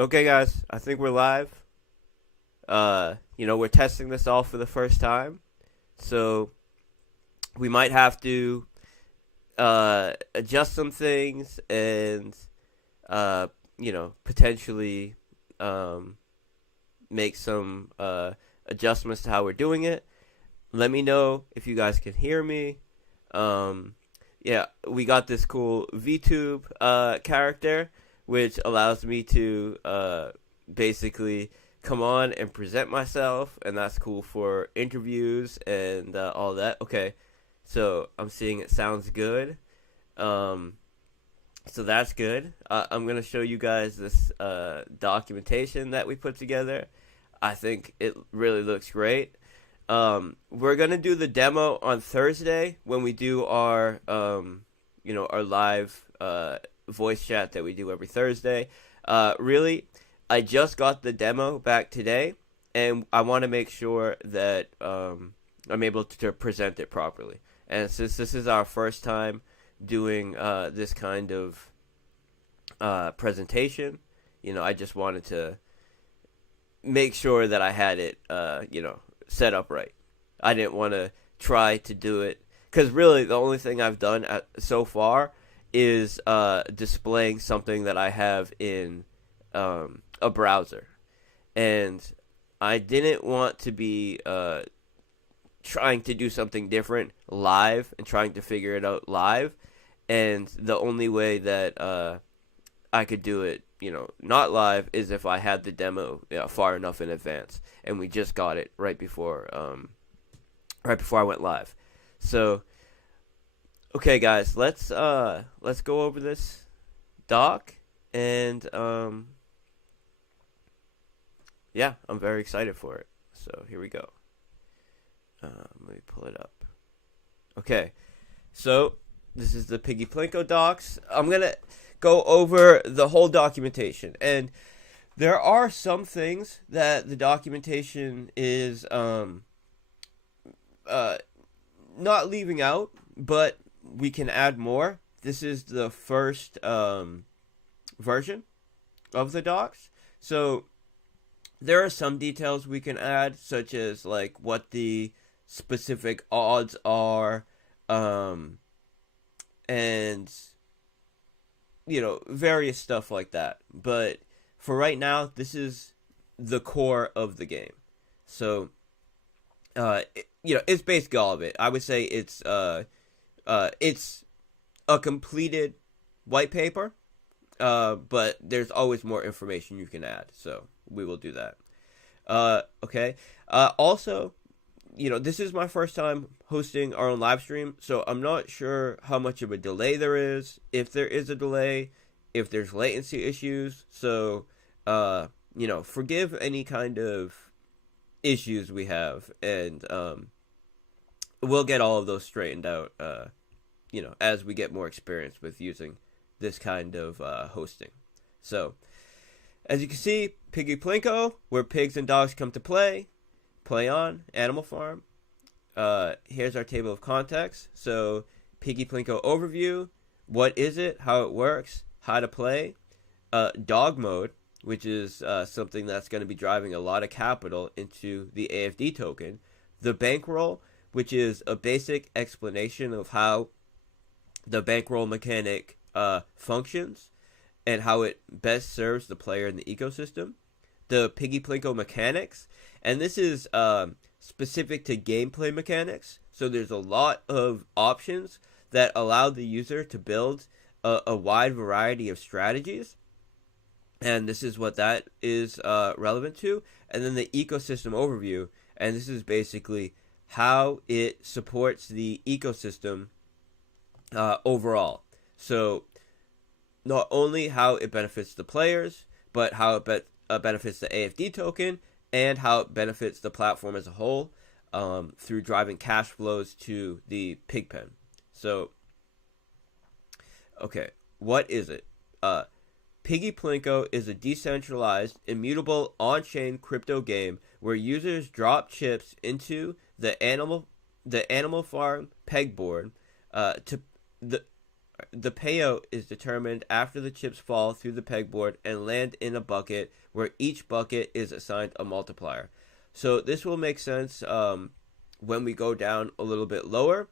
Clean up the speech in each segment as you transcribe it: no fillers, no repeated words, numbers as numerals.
Okay, guys, I think we're live. We're testing this all for the first time, so we might have to adjust some things and potentially um, make some adjustments to how we're doing it. Let me know if you guys can hear me. Um, yeah, we got this cool VTube character, which allows me to basically come on and present myself, and that's cool for interviews and all that. Okay, so I'm seeing it sounds good. Um, so that's good. I'm gonna show you guys this documentation that we put together. I think it really looks great. We're gonna do the demo on Thursday when we do our live voice chat that we do every Thursday. Really, I just got the demo back today, and I want to make sure that I'm able to present it properly. And since this is our first time doing this kind of presentation, I just wanted to make sure that I had it, set up right. I didn't want to try to do it because really the only thing I've done so far is displaying something that I have in a browser, and I didn't want to be trying to do something different live and trying to figure it out live. And the only way that I could do it, not live, is if I had the demo far enough in advance, and we just got it right before I went live. So, okay, guys, let's go over this doc, and yeah, I'm very excited for it. So here we go. Let me pull it up. Okay, so this is the Piggy Plinko docs. I'm gonna go over the whole documentation, and there are some things that the documentation is not leaving out, but we can add more. This is the first version of the docs, so there are some details we can add, such as like what the specific odds are, and various stuff like that. But for right now, this is the core of the game. So it's basically all of it. I would say it's a completed white paper, but there's always more information you can add. So we will do that. Okay. Also, this is my first time hosting our own live stream, so I'm not sure how much of a delay there is, if there is a delay, if there's latency issues. So, forgive any kind of issues we have, and we'll get all of those straightened out, as we get more experience with using this kind of hosting. So, as you can see, Piggy Plinko, where pigs and dogs come to play on, Animal Farm. Here's our table of contents. So, Piggy Plinko overview, what is it, how it works, how to play, dog mode, which is something that's going to be driving a lot of capital into the AFD token, the bankroll, which is a basic explanation of how the bankroll mechanic functions and how it best serves the player in the ecosystem, the Piggy Plinko mechanics, and this is specific to gameplay mechanics, so there's a lot of options that allow the user to build a wide variety of strategies, and this is what that is relevant to. And then the ecosystem overview, and this is basically how it supports the ecosystem overall. So not only how it benefits the players, but how it benefits the AFD token, and how it benefits the platform as a whole, through driving cash flows to the Pigpen. So, okay, what is it? Piggy Plinko is a decentralized, immutable, on-chain crypto game where users drop chips into the Animal Farm pegboard to the the payout is determined after the chips fall through the pegboard and land in a bucket where each bucket is assigned a multiplier. So this will make sense when we go down a little bit lower,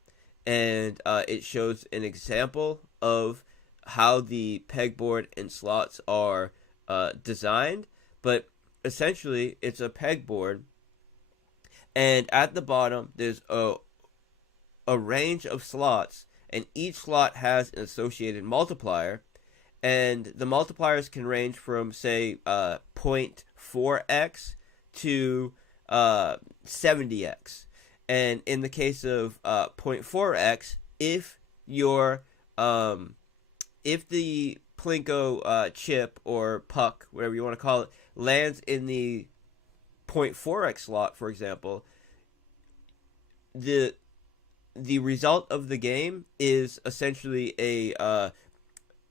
and it shows an example of how the pegboard and slots are designed. But essentially, it's a pegboard, and at the bottom there's a range of slots, and each slot has an associated multiplier, and the multipliers can range from, say, 0.4x to 70x. And in the case of 0.4x, if the Plinko chip or puck, whatever you want to call it, lands in the 0.4x slot, for example, the result of the game is essentially a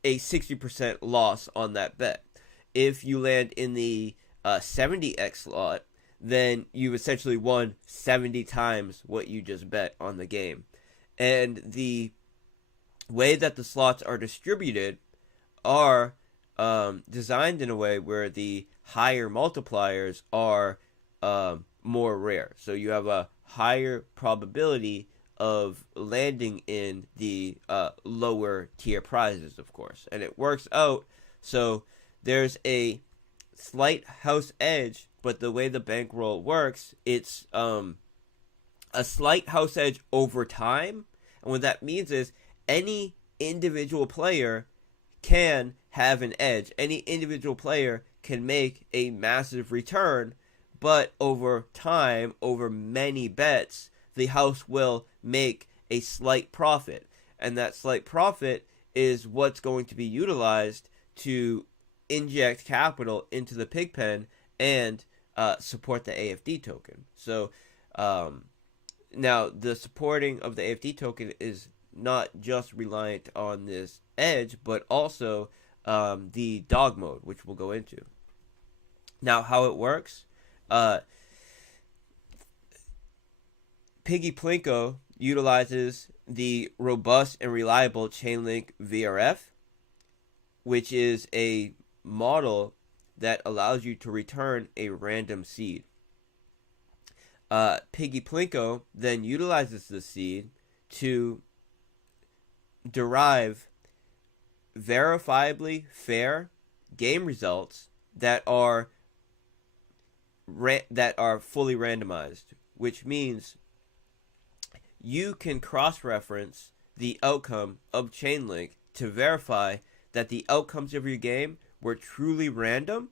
60% loss on that bet. If you land in the 70x slot, then you've essentially won 70 times what you just bet on the game. And the way that the slots are distributed are designed in a way where the higher multipliers are more rare. So you have a higher probability of landing in the lower tier prizes, of course. And it works out. So there's a slight house edge, but the way the bankroll works, it's a slight house edge over time. And what that means is any individual player can have an edge. Any individual player can make a massive return, but over time, over many bets, the house will make a slight profit. And that slight profit is what's going to be utilized to inject capital into the pig pen and support the AFD token. So now the supporting of the AFD token is not just reliant on this edge, but also the dog mode, which we'll go into. Now, how it works, Piggy Plinko utilizes the robust and reliable Chainlink VRF, which is a model that allows you to return a random seed. Piggy Plinko then utilizes the seed to derive verifiably fair game results that are fully randomized, which means you can cross-reference the outcome of Chainlink to verify that the outcomes of your game were truly random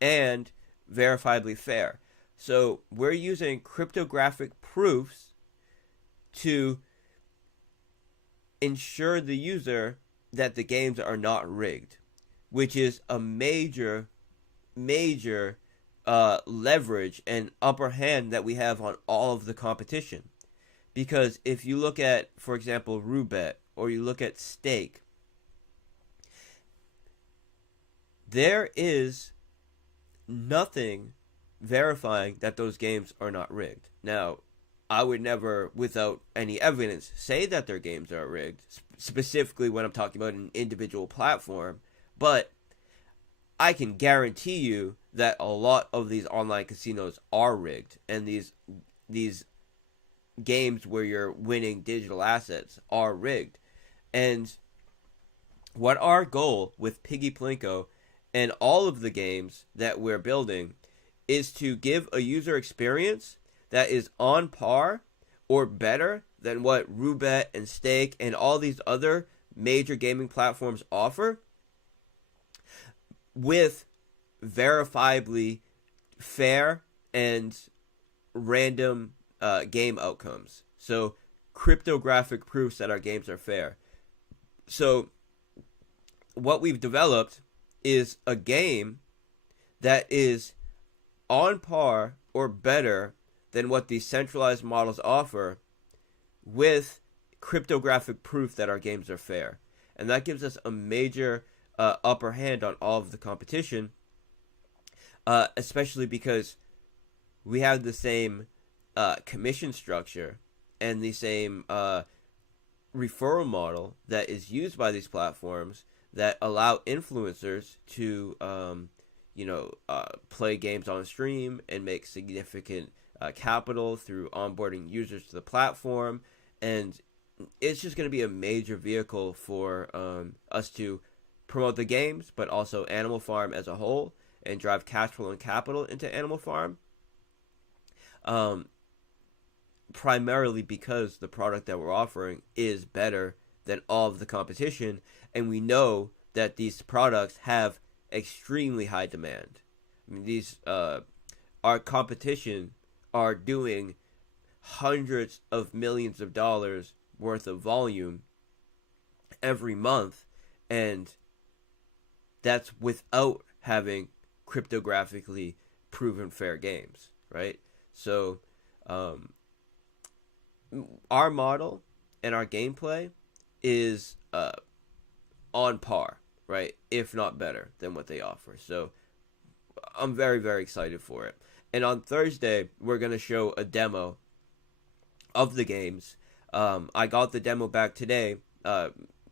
and verifiably fair. So we're using cryptographic proofs to ensure the user that the games are not rigged, which is a major leverage and upper hand that we have on all of the competition. Because if you look at, for example, Roulette, or you look at Stake, there is nothing verifying that those games are not rigged. Now, I would never, without any evidence, say that their games are rigged, specifically when I'm talking about an individual platform, but I can guarantee you that a lot of these online casinos are rigged, and these games where you're winning digital assets are rigged. And what our goal with Piggy Plinko and all of the games that we're building is to give a user experience that is on par or better than what Roulette and Stake and all these other major gaming platforms offer, with verifiably fair and random game outcomes. So cryptographic proofs that our games are fair. So what we've developed is a game that is on par or better than what these centralized models offer, with cryptographic proof that our games are fair. And that gives us a major upper hand on all of the competition, especially because we have the same commission structure and the same referral model that is used by these platforms that allow influencers to, play games on stream and make significant capital through onboarding users to the platform. And it's just going to be a major vehicle for us to promote the games, but also Animal Farm as a whole, and drive cash flow and capital into Animal Farm. Primarily because the product that we're offering is better than all of the competition, and we know that these products have extremely high demand. I mean, these our competition are doing hundreds of millions of dollars worth of volume every month, and that's without having cryptographically proven fair games, right? So our model and our gameplay is on par, right? If not better than what they offer. So I'm very, very excited for it. And on Thursday, we're going to show a demo of the games. I got the demo back today,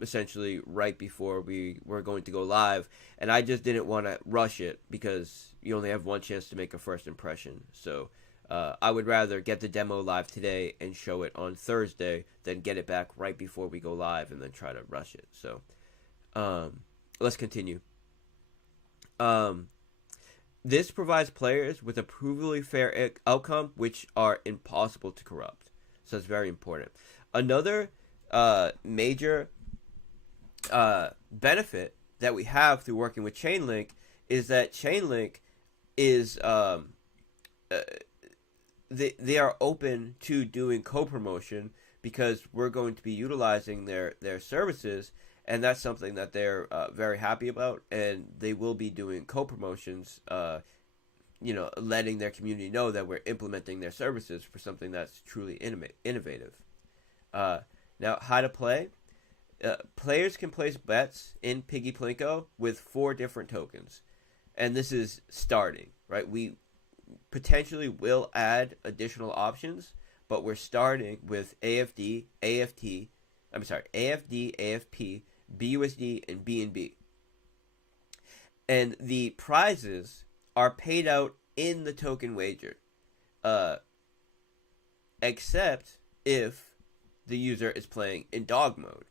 essentially right before we were going to go live, and I just didn't want to rush it because you only have one chance to make a first impression. So I would rather get the demo live today and show it on Thursday than get it back right before we go live and then try to rush it. So let's continue. This provides players with a provably fair outcome, which are impossible to corrupt. So it's very important. Another major benefit that we have through working with Chainlink is that Chainlink is they are open to doing co-promotion because we're going to be utilizing their services, and that's something that they're very happy about, and they will be doing co-promotions, letting their community know that we're implementing their services for something that's truly innovative. Now, how to play. Players can place bets in Piggy Plinko with 4 different tokens, and this is starting, right? We potentially will add additional options, but we're starting with AFD, AFP, BUSD, and BNB. And the prizes are paid out in the token wager, except if the user is playing in dog mode.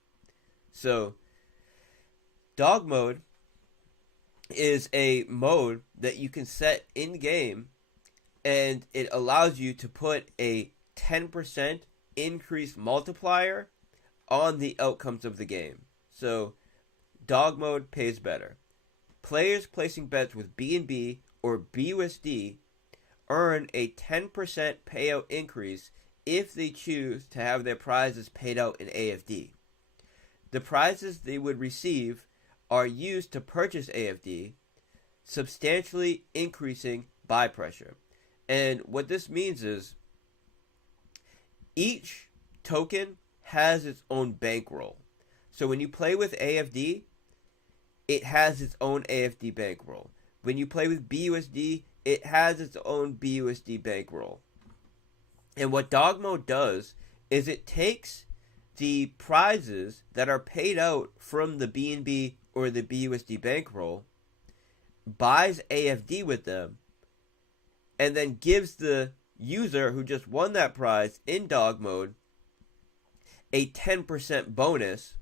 So, dog mode is a mode that you can set in game, and it allows you to put a 10% increase multiplier on the outcomes of the game. So, dog mode pays better. Players placing bets with BNB or BUSD earn a 10% payout increase if they choose to have their prizes paid out in AFD. The prizes they would receive are used to purchase AFD, substantially increasing buy pressure. And what this means is each token has its own bankroll. So when you play with AFD, it has its own AFD bankroll. When you play with BUSD, it has its own BUSD bankroll. And what dog mode does is it takes the prizes that are paid out from the BNB or the BUSD bankroll, buys AFD with them, and then gives the user who just won that prize in dog mode a 10% bonus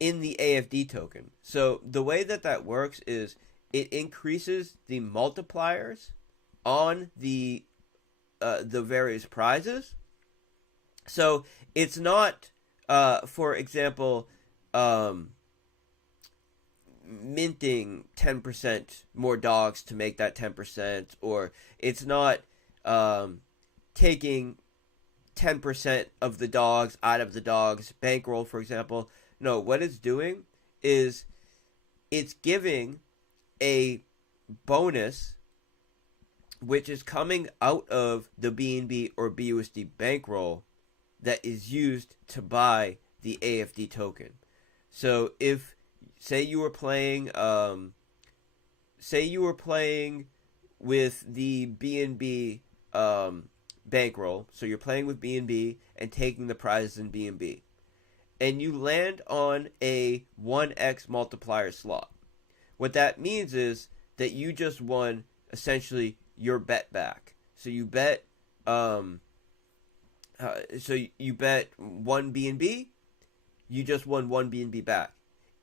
in the AFD token. So the way that works is it increases the multipliers on the various prizes. So it's not, for example, minting 10% more dogs to make that 10%, or it's not taking 10% of the dogs out of the dog's bankroll, for example. No, what it's doing is it's giving a bonus which is coming out of the BNB or BUSD bankroll that is used to buy the AFD token. So if say you were playing with the BNB bankroll. So you're playing with BNB and taking the prizes in BNB. And you land on a 1x multiplier slot. What that means is that you just won essentially your bet back. So you bet you bet 1 BNB, you just won 1 BNB back.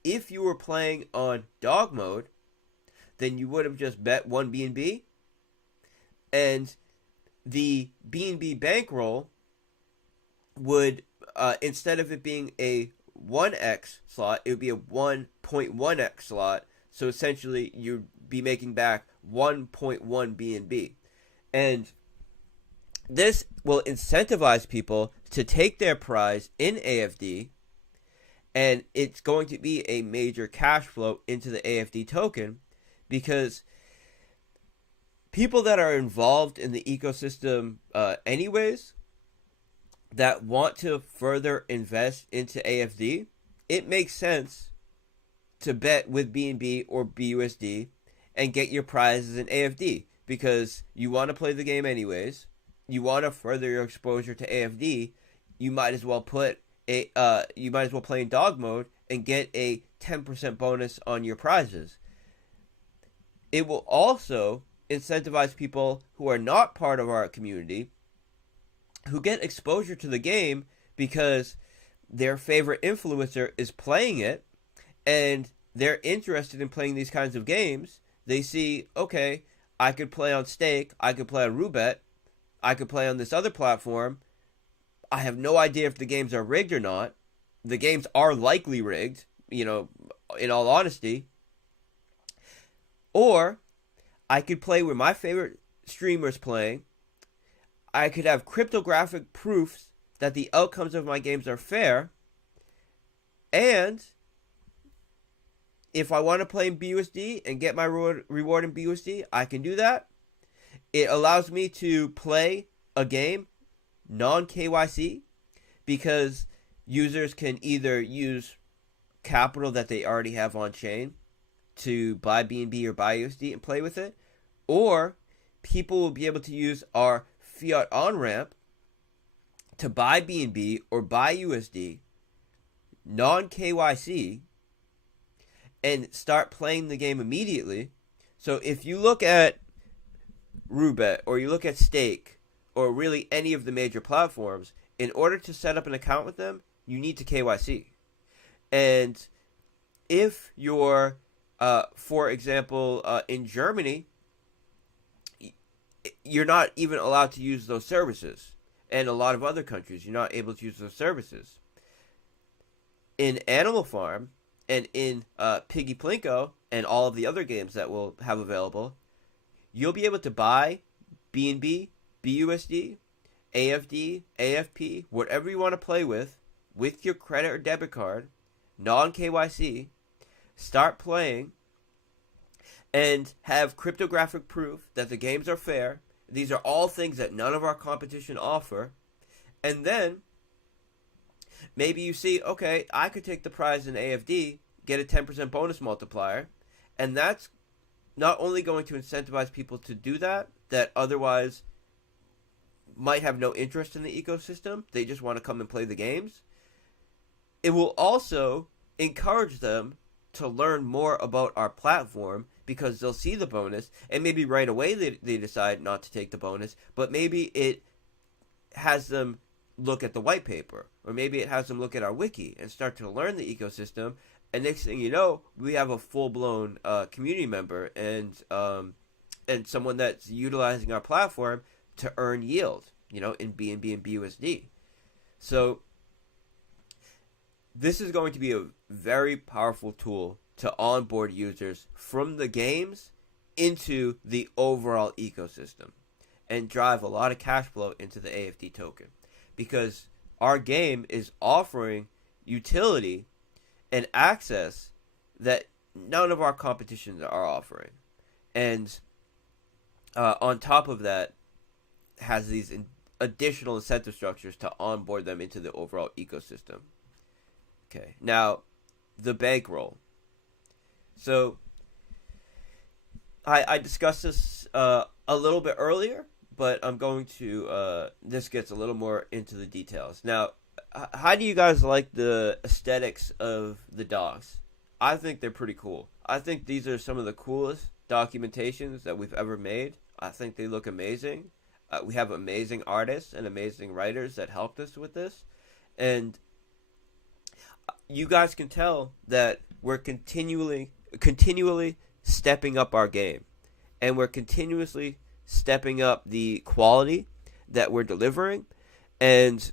If you were playing on dog mode, then you would have just bet 1 BNB, and the BNB bankroll would, instead of it being a 1x slot, it would be a 1.1x slot. So essentially, you'd be making back 1.1 BNB. And this will incentivize people to take their prize in AFD, and it's going to be a major cash flow into the AFD token, because people that are involved in the ecosystem anyways, that want to further invest into AFD, it makes sense to bet with BNB or BUSD and get your prizes in AFD, because you want to play the game anyways. You want to further your exposure to AFD. You might as well play in dog mode and get a 10% bonus on your prizes. It will also incentivize people who are not part of our community, who get exposure to the game because their favorite influencer is playing it, and they're interested in playing these kinds of games. They see, okay, I could play on Stake, I could play on Roobet, I could play on this other platform. I have no idea if the games are rigged or not. The games are likely rigged, in all honesty. Or I could play where my favorite streamer's playing. I could have cryptographic proofs that the outcomes of my games are fair. And if I want to play in BUSD and get my reward in BUSD, I can do that. It allows me to play a game non-KYC, because users can either use capital that they already have on chain to buy BNB or buy USD and play with it, or people will be able to use our fiat on-ramp to buy BNB or buy USD non-KYC and start playing the game immediately. So if you look at Roobet or you look at Stake or really any of the major platforms, in order to set up an account with them, you need to KYC. And if you're, for example, in Germany, you're not even allowed to use those services. And a lot of other countries, you're not able to use those services. In Animal Farm and in Piggy Plinko and all of the other games that we'll have available, you'll be able to buy BNB, BUSD, AFD, AFP, whatever you want to play with your credit or debit card, non-KYC, start playing, and have cryptographic proof that the games are fair. These are all things that none of our competition offer. And then maybe you see, okay, I could take the prize in AFD, get a 10% bonus multiplier, and that's not only going to incentivize people to do that otherwise might have no interest in the ecosystem, they just want to come and play the games. It will also encourage them to learn more about our platform, because they'll see the bonus, and maybe right away they decide not to take the bonus, but maybe it has them look at the white paper, or maybe it has them look at our wiki and start to learn the ecosystem, and next thing you know, we have a full-blown community member and someone that's utilizing our platform to earn yield, in BNB and BUSD. So this is going to be a very powerful tool to onboard users from the games into the overall ecosystem and drive a lot of cash flow into the AFD token, because our game is offering utility and access that none of our competitions are offering. And on top of that, has these additional incentive structures to onboard them into the overall ecosystem. Okay, now the bankroll. So I discussed this a little bit earlier, but I'm going to, this gets a little more into the details. Now, how do you guys like the aesthetics of the dogs? I think they're pretty cool. I think these are some of the coolest documentations that we've ever made. I think they look amazing. We have amazing artists and amazing writers that helped us with this. And you guys can tell that we're continually stepping up our game. And we're continuously stepping up the quality that we're delivering. And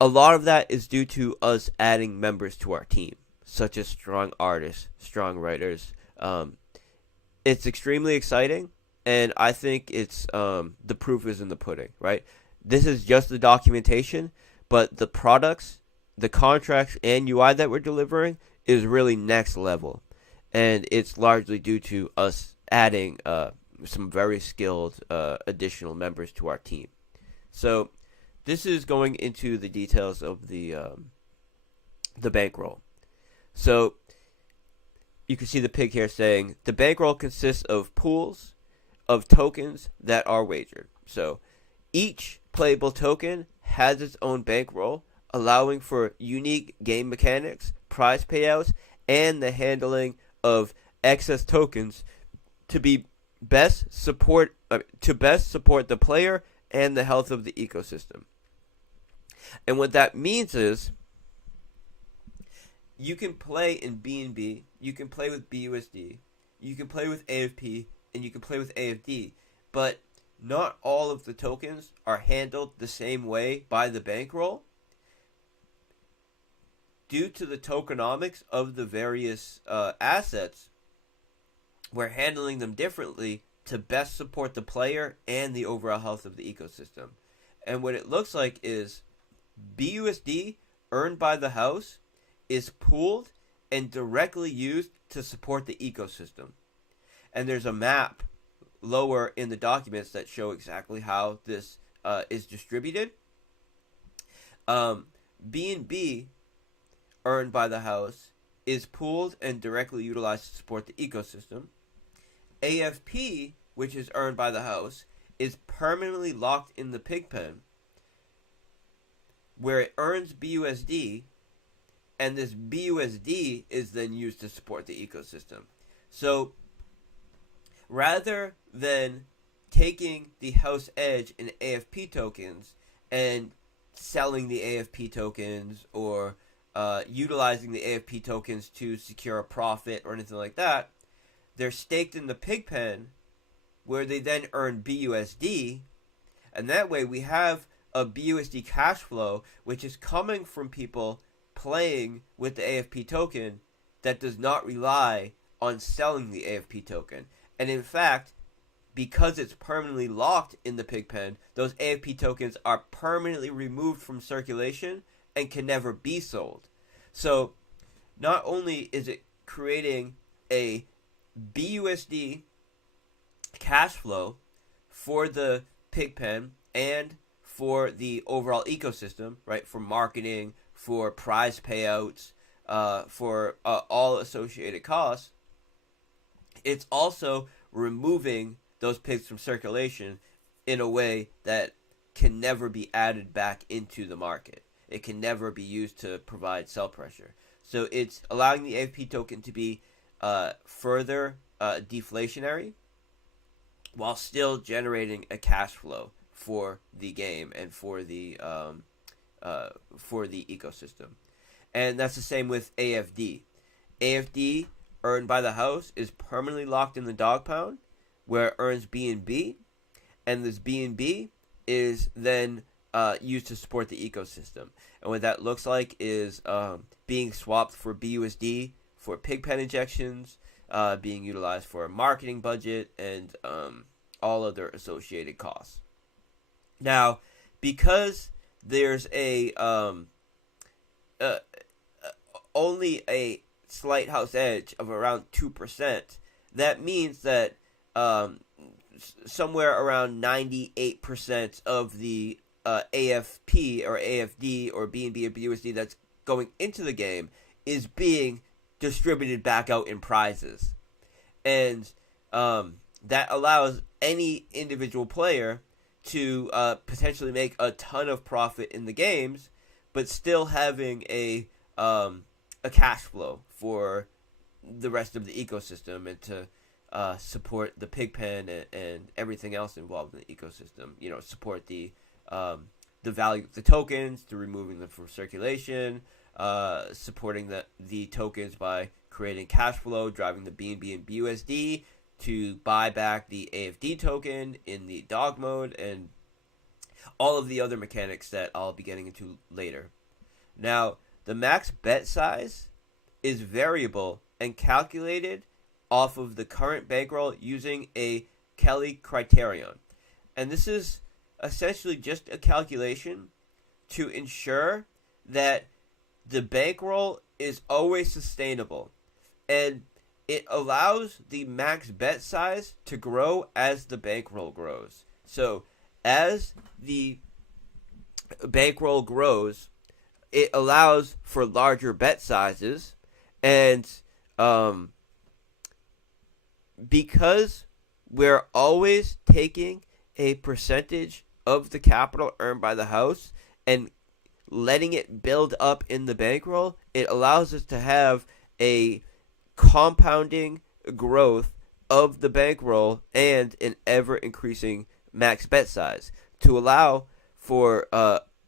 a lot of that is due to us adding members to our team, such as strong artists, strong writers. It's extremely exciting, and I think it's the proof is in the pudding, right? This is just the documentation, but the products, the contracts, and UI that we're delivering is really next level, and it's largely due to us adding some very skilled additional members to our team. So this is going into the details of the bankroll. So you can see the pig here saying the bankroll consists of pools of tokens that are wagered. So each playable token has its own bankroll, allowing for unique game mechanics, prize payouts, and the handling of excess tokens to best support the player and the health of the ecosystem. And what that means is you can play in BNB, you can play with BUSD, you can play with AFP, and you can play with AFD, but not all of the tokens are handled the same way by the bankroll. Due to the tokenomics of the various assets, we're handling them differently to best support the player and the overall health of the ecosystem. And what it looks like is BUSD earned by the house is pooled and directly used to support the ecosystem. And there's a map lower in the documents that show exactly how this is distributed. BNB earned by the house is pooled and directly utilized to support the ecosystem. AFP, which is earned by the house, is permanently locked in the pig pen, where it earns BUSD, and this BUSD is then used to support the ecosystem. So rather than taking the house edge in AFP tokens and selling the AFP tokens or utilizing the AFP tokens to secure a profit or anything like that, they're staked in the pig pen, where they then earn BUSD, and that way we have a BUSD cash flow, which is coming from people playing with the AFP token that does not rely on selling the AFP token. And in fact, because it's permanently locked in the pig pen, those AFP tokens are permanently removed from circulation and can never be sold. So not only is it creating a BUSD cash flow for the pig pen and for the overall ecosystem, right? For marketing, for prize payouts, for all associated costs. It's also removing those pigs from circulation in a way that can never be added back into the market. It can never be used to provide sell pressure. So it's allowing the AFP token to be further deflationary while still generating a cash flow for the game and for the ecosystem. And that's the same with AFD. AFD earned by the house is permanently locked in the dog pound, where it earns BNB, and this BNB is then used to support the ecosystem. And what that looks like is being swapped for BUSD for pigpen injections, being utilized for a marketing budget, and all other associated costs. Now, because there's only a slight house edge of around 2%, that means that somewhere around 98% of the AFP or AFD or BNB or BUSD that's going into the game is being distributed back out in prizes. And that allows any individual player to potentially make a ton of profit in the games, but still having a cash flow for the rest of the ecosystem and to support the pig pen and everything else involved in the ecosystem. Support the value of the tokens through removing them from circulation, supporting the tokens by creating cash flow, driving the BNB and BUSD to buy back the AFD token in the dog mode, and all of the other mechanics that I'll be getting into later. Now, the max bet size is variable and calculated off of the current bankroll using a Kelly criterion. And this is essentially just a calculation to ensure that the bankroll is always sustainable. And it allows the max bet size to grow as the bankroll grows. So as the bankroll grows, it allows for larger bet sizes, and because we're always taking a percentage of the capital earned by the house and letting it build up in the bankroll, it allows us to have a compounding growth of the bankroll and an ever-increasing max bet size to allow for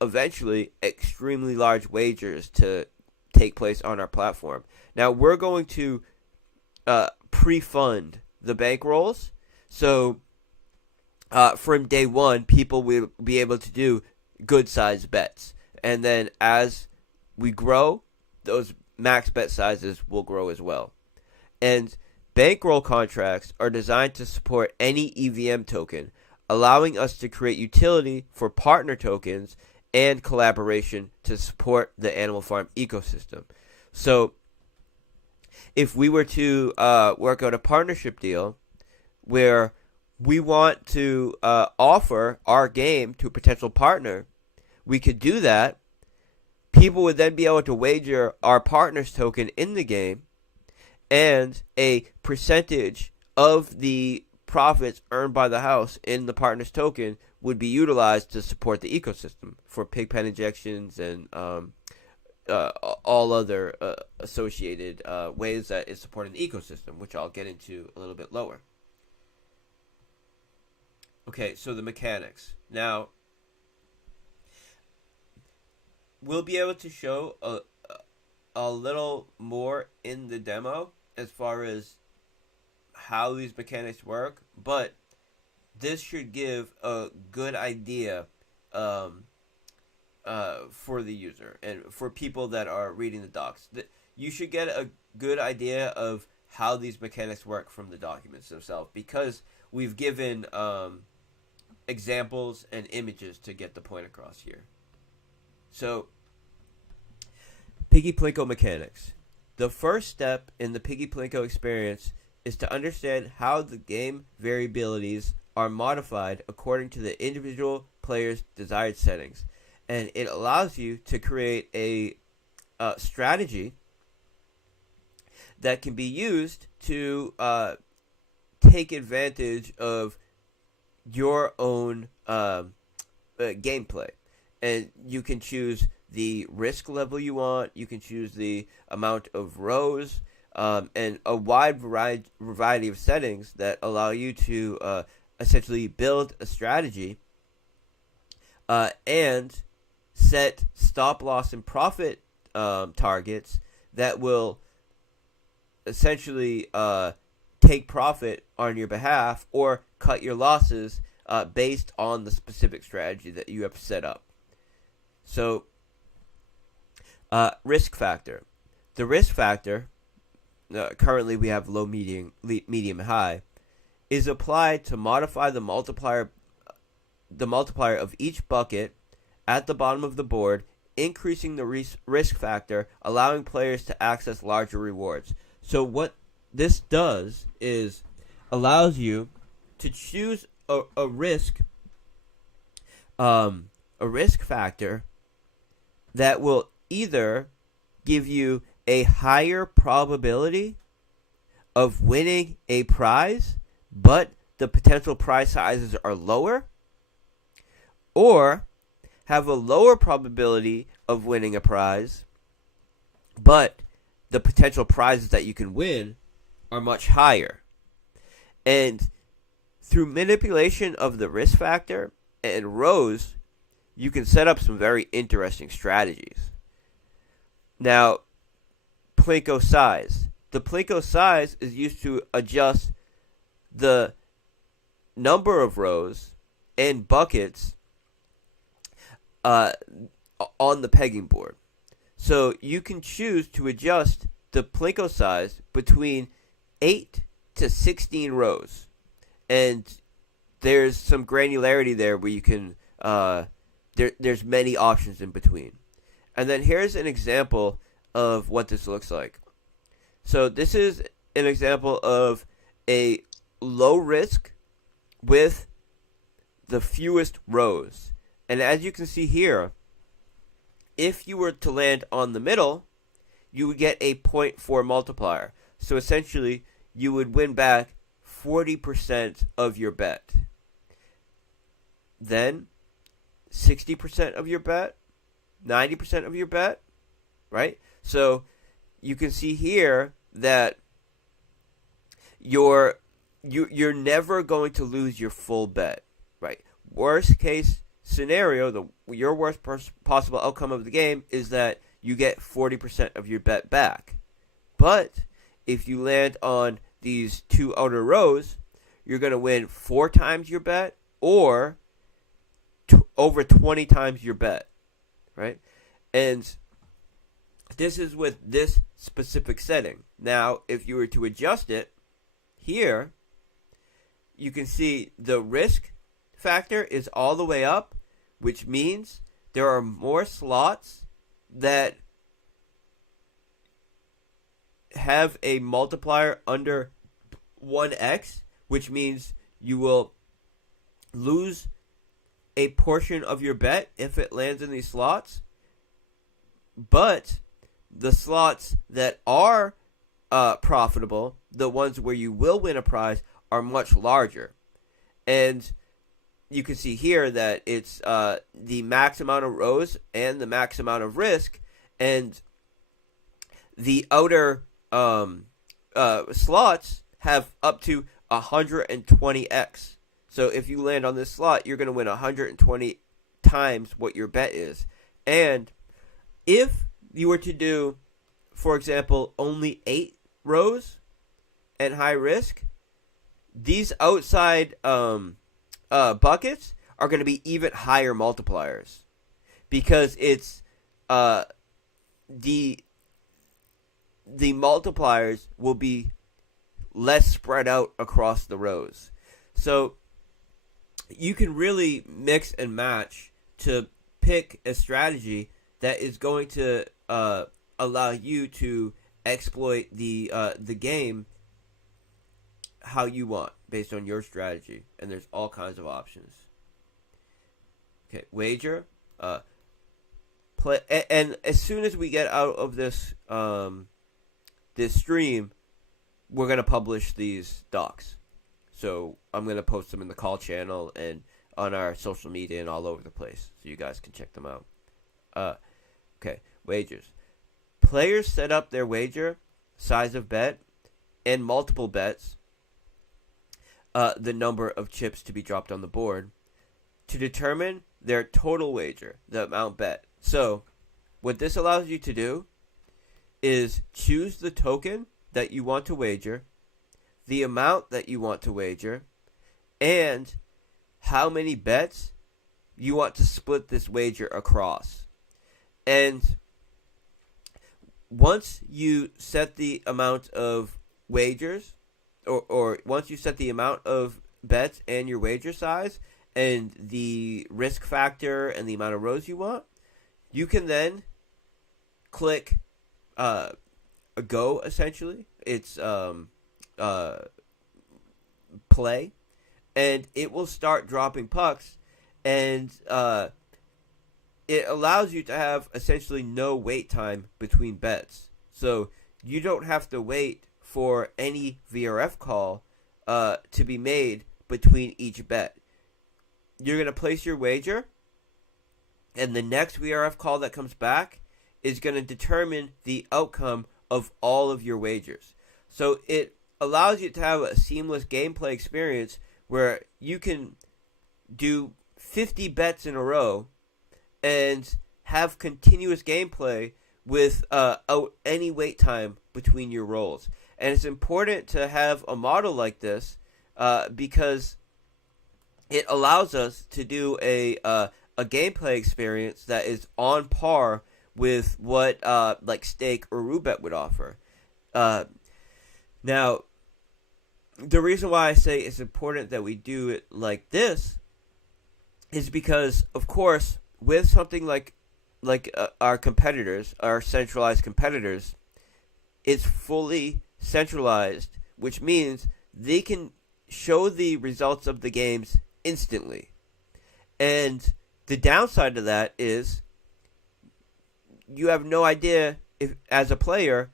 eventually extremely large wagers to take place on our platform. Now, we're going to pre-fund the bankrolls, so from day one, people will be able to do good-sized bets. And then as we grow, those max bet sizes will grow as well. And bankroll contracts are designed to support any EVM token, allowing us to create utility for partner tokens and collaboration to support the Animal Farm ecosystem. So if we were to work out a partnership deal where we want to offer our game to a potential partner, we could do that. People would then be able to wager our partner's token in the game, and a percentage of the profits earned by the house in the partner's token would be utilized to support the ecosystem for pig pen injections and all other associated ways that it's supporting the ecosystem, which I'll get into a little bit lower. Okay, so the mechanics. Now, we'll be able to show a little more in the demo as far as how these mechanics work, but this should give a good idea for the user and for people that are reading the docs. You should get a good idea of how these mechanics work from the documents themselves, because we've given examples and images to get the point across here. So, Piggy Plinko mechanics. The first step in the Piggy Plinko experience is to understand how the game variabilities are modified according to the individual player's desired settings. And it allows you to create a strategy that can be used to take advantage of your own gameplay. And you can choose the risk level you want, you can choose the amount of rows, and a wide variety of settings that allow you to essentially build a strategy and set stop loss and profit targets that will essentially take profit on your behalf or cut your losses based on the specific strategy that you have set up. So, risk factor. The risk factor, currently we have low, medium, high, is applied to modify the multiplier of each bucket at the bottom of the board, increasing the risk factor, allowing players to access larger rewards. So what this does is allows you to choose a risk factor that will either give you a higher probability of winning a prize, but the potential prize sizes are lower, or have a lower probability of winning a prize, but the potential prizes that you can win are much higher. And through manipulation of the risk factor and rows, you can set up some very interesting strategies. Now, Plinko size. The Plinko size is used to adjust the number of rows and buckets on the pegging board. So you can choose to adjust the Plinko size between 8 to 16 rows. And there's some granularity there where you can, there's many options in between. And then here's an example of what this looks like. So this is an example of a low risk with the fewest rows. And as you can see here, if you were to land on the middle, you would get a 0.4 multiplier. So essentially, you would win back 40% of your bet. Then, 60% of your bet, 90% of your bet, right? So, you can see here that you're never going to lose your full bet, right? Worst case scenario, your worst possible outcome of the game is that you get 40% of your bet back. But if you land on these two outer rows, you're going to win 4 times your bet or over 20 times your bet, right? And this is with this specific setting. Now, if you were to adjust it here, you can see the risk factor is all the way up, which means there are more slots that have a multiplier under 1x, which means you will lose a portion of your bet if it lands in these slots. But the slots that are profitable, the ones where you will win a prize, are much larger. And you can see here that it's the max amount of rows and the max amount of risk, and the outer slots have up to 120x. So if you land on this slot, you're going to win 120 times what your bet is. And if you were to do, for example, only 8 rows and high risk, these outside buckets are going to be even higher multipliers, because it's the multipliers will be less spread out across the rows. So you can really mix and match to pick a strategy that is going to allow you to exploit the game how you want, based on your strategy. And there's all kinds of options. Okay, wager. Play, and as soon as we get out of this this stream, we're going to publish these docs. So I'm going to post them in the call channel and on our social media and all over the place, so you guys can check them out. Okay, wagers. Players set up their wager, size of bet, and multiple bets, the number of chips to be dropped on the board, to determine their total wager, the amount bet. So what this allows you to do is choose the token that you want to wager, the amount that you want to wager, and how many bets you want to split this wager across. And once you set the amount of wagers, or once you set the amount of bets and your wager size and the risk factor and the amount of rows you want, you can then click a go, essentially. It's play, and it will start dropping pucks, and it allows you to have essentially no wait time between bets. So you don't have to wait for any VRF call to be made between each bet. You're going to place your wager, and the next VRF call that comes back is going to determine the outcome of all of your wagers. So it allows you to have a seamless gameplay experience where you can do 50 bets in a row and have continuous gameplay without any wait time between your rolls. And it's important to have a model like this because it allows us to do a gameplay experience that is on par with what like stake or roulette would offer. Now, the reason why I say it's important that we do it like this is because, of course, with something like our competitors, our centralized competitors, it's fully centralized, which means they can show the results of the games instantly. And the downside of that is you have no idea, if, as a player,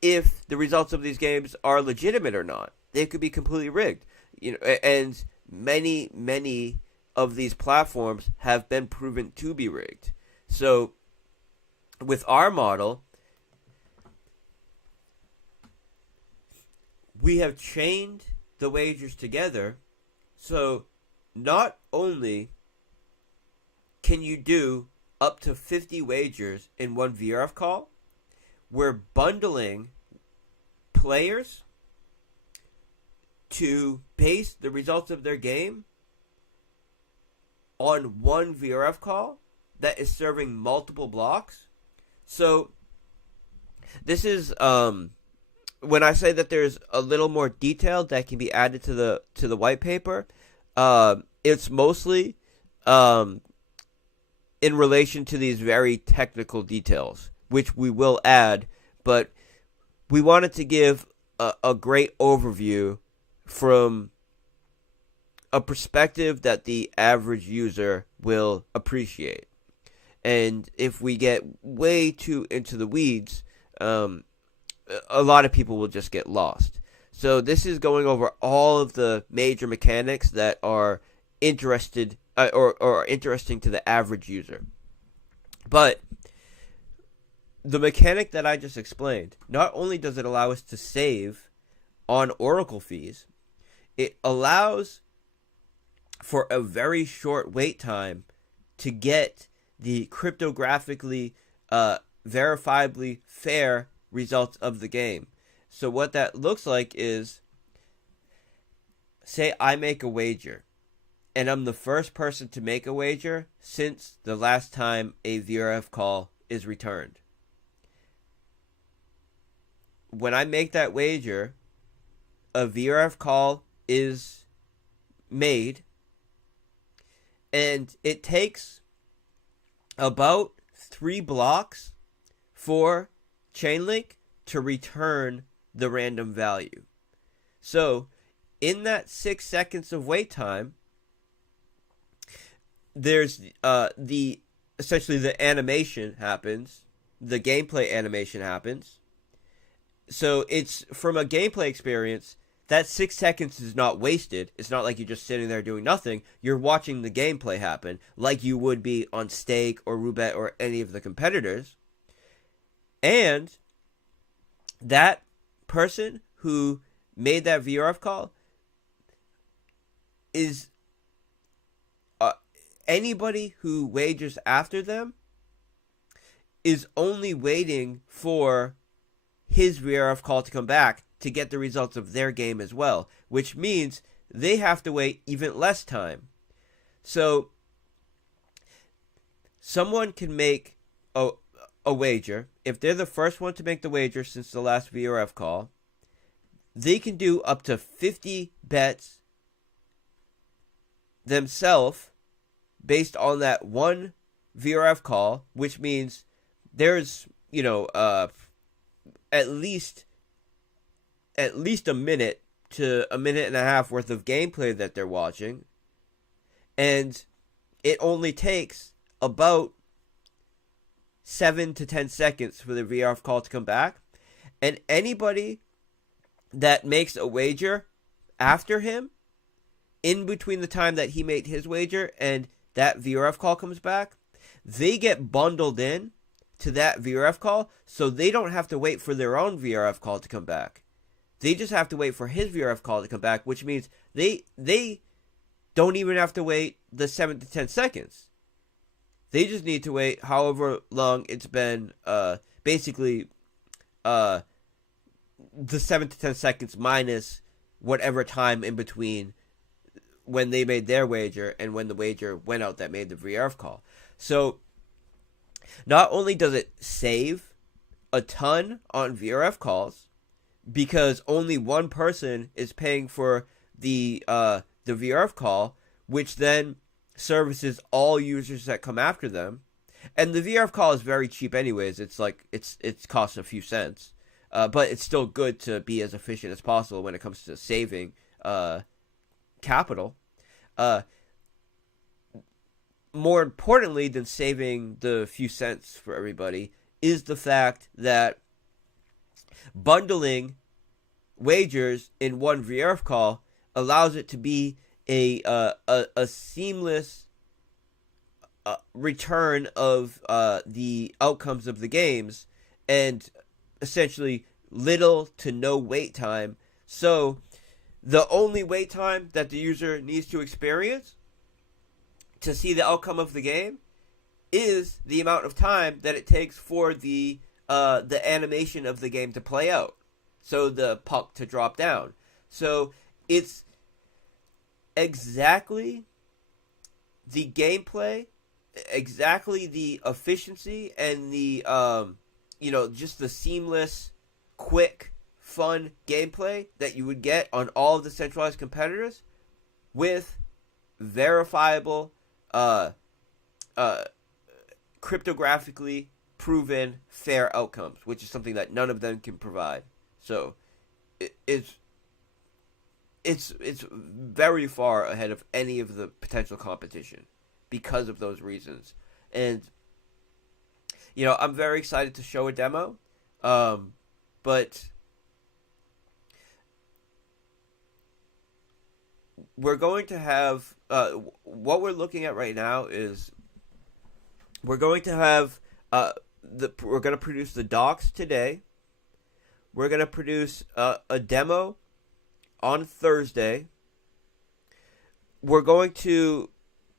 if the results of these games are legitimate or not. They could be completely rigged. And many of these platforms have been proven to be rigged. So with our model, we have chained the wagers together, so not only can you do up to 50 wagers in one VRF call, we're bundling players to base the results of their game on one VRF call that is serving multiple blocks. So this is when I say that there's a little more detail that can be added to the white paper, it's mostly in relation to these very technical details, which we will add, but we wanted to give a great overview from a perspective that the average user will appreciate. And if we get way too into the weeds, a lot of people will just get lost. So this is going over all of the major mechanics that are interested or interesting to the average user. But the mechanic that I just explained, not only does it allow us to save on Oracle fees, it allows for a very short wait time to get the cryptographically verifiably fair results of the game. So what that looks like is, say I make a wager, and I'm the first person to make a wager since the last time a VRF call is returned. When I make that wager, a VRF call is made, and it takes about 3 blocks for Chainlink to return the random value. So in that 6 seconds of wait time, there's essentially the animation happens, the gameplay animation happens. So it's, from a gameplay experience, that 6 seconds is not wasted. It's not like you're just sitting there doing nothing. You're watching the gameplay happen like you would be on Stake or Roulette or any of the competitors. And that person who made that VRF call is anybody who wagers after them is only waiting for his VRF call to come back to get the results of their game as well, which means they have to wait even less time. So someone can make a wager. If they're the first one to make the wager since the last VRF call, they can do up to 50 bets themselves based on that one VRF call, which means there's, at least a minute to a minute and a half worth of gameplay that they're watching. And it only takes about 7 to 10 seconds for the VRF call to come back. And anybody that makes a wager after him in between the time that he made his wager and that VRF call comes back, they get bundled in to that VRF call, so they don't have to wait for their own VRF call to come back. They just have to wait for his VRF call to come back, which means they don't even have to wait the 7 to 10 seconds. They just need to wait however long it's been, basically, the 7 to 10 seconds minus whatever time in between when they made their wager and when the wager went out that made the VRF call. So, not only does it save a ton on VRF calls, because only one person is paying for the VRF call, which then services all users that come after them. And the VRF call is very cheap anyways. It's like it costs a few cents. But it's still good to be as efficient as possible when it comes to saving capital. More importantly than saving the few cents for everybody is the fact that bundling wagers in one VRF call allows it to be a seamless return of the outcomes of the games, and essentially little to no wait time. So the only wait time that the user needs to experience to see the outcome of the game is the amount of time that it takes for the animation of the game to play out, so the puck to drop down. So it's exactly the gameplay, exactly the efficiency, and the just the seamless, quick, fun gameplay that you would get on all of the centralized competitors with verifiable, cryptographically proven fair outcomes, which is something that none of them can provide. So it's very far ahead of any of the potential competition because of those reasons. And I'm very excited to show a demo, but we're going to have what we're looking at right now is we're going to have we're going to produce the docs today. We're going to produce a demo on Thursday. We're going to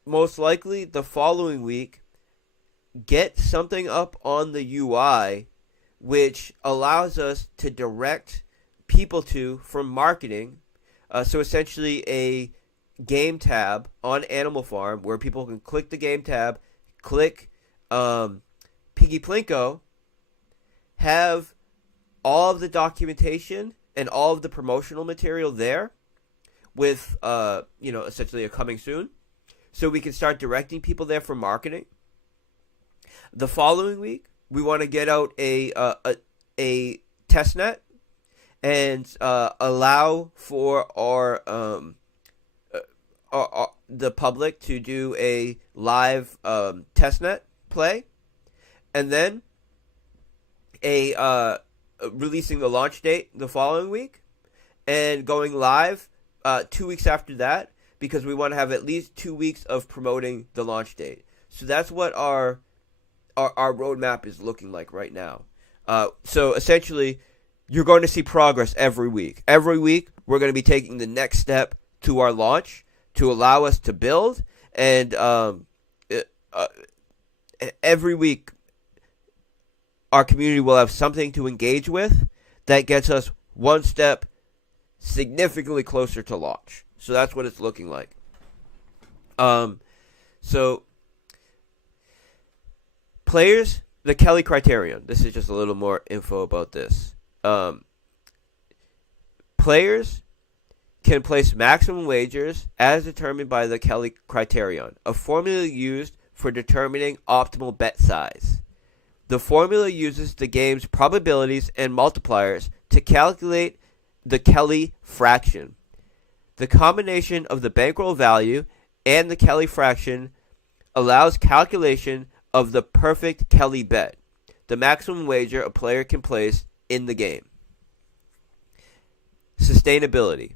most likely the following week get something up on the UI which allows us to direct people to from marketing. So essentially a game tab on Animal Farm where people can click the game tab, click Piggy Plinko, have all of the documentation and all of the promotional material there with, essentially a coming soon. So we can start directing people there for marketing. The following week, we want to get out a testnet and allow for the public to do a live testnet play, and then releasing the launch date the following week, and going live 2 weeks after that, because we want to have at least 2 weeks of promoting the launch date. So that's what our roadmap is looking like right now. So essentially, you're going to see progress every week. Every week, we're going to be taking the next step to our launch to allow us to build. And every week, our community will have something to engage with that gets us one step significantly closer to launch. So that's what it's looking like. So players, the Kelly criterion. This is just a little more info about this. Players can place maximum wagers as determined by the Kelly criterion, a formula used for determining optimal bet size. The formula uses the game's probabilities and multipliers to calculate the Kelly fraction. The combination of the bankroll value and the Kelly fraction allows calculation of the perfect Kelly bet, the maximum wager a player can place in the game. Sustainability.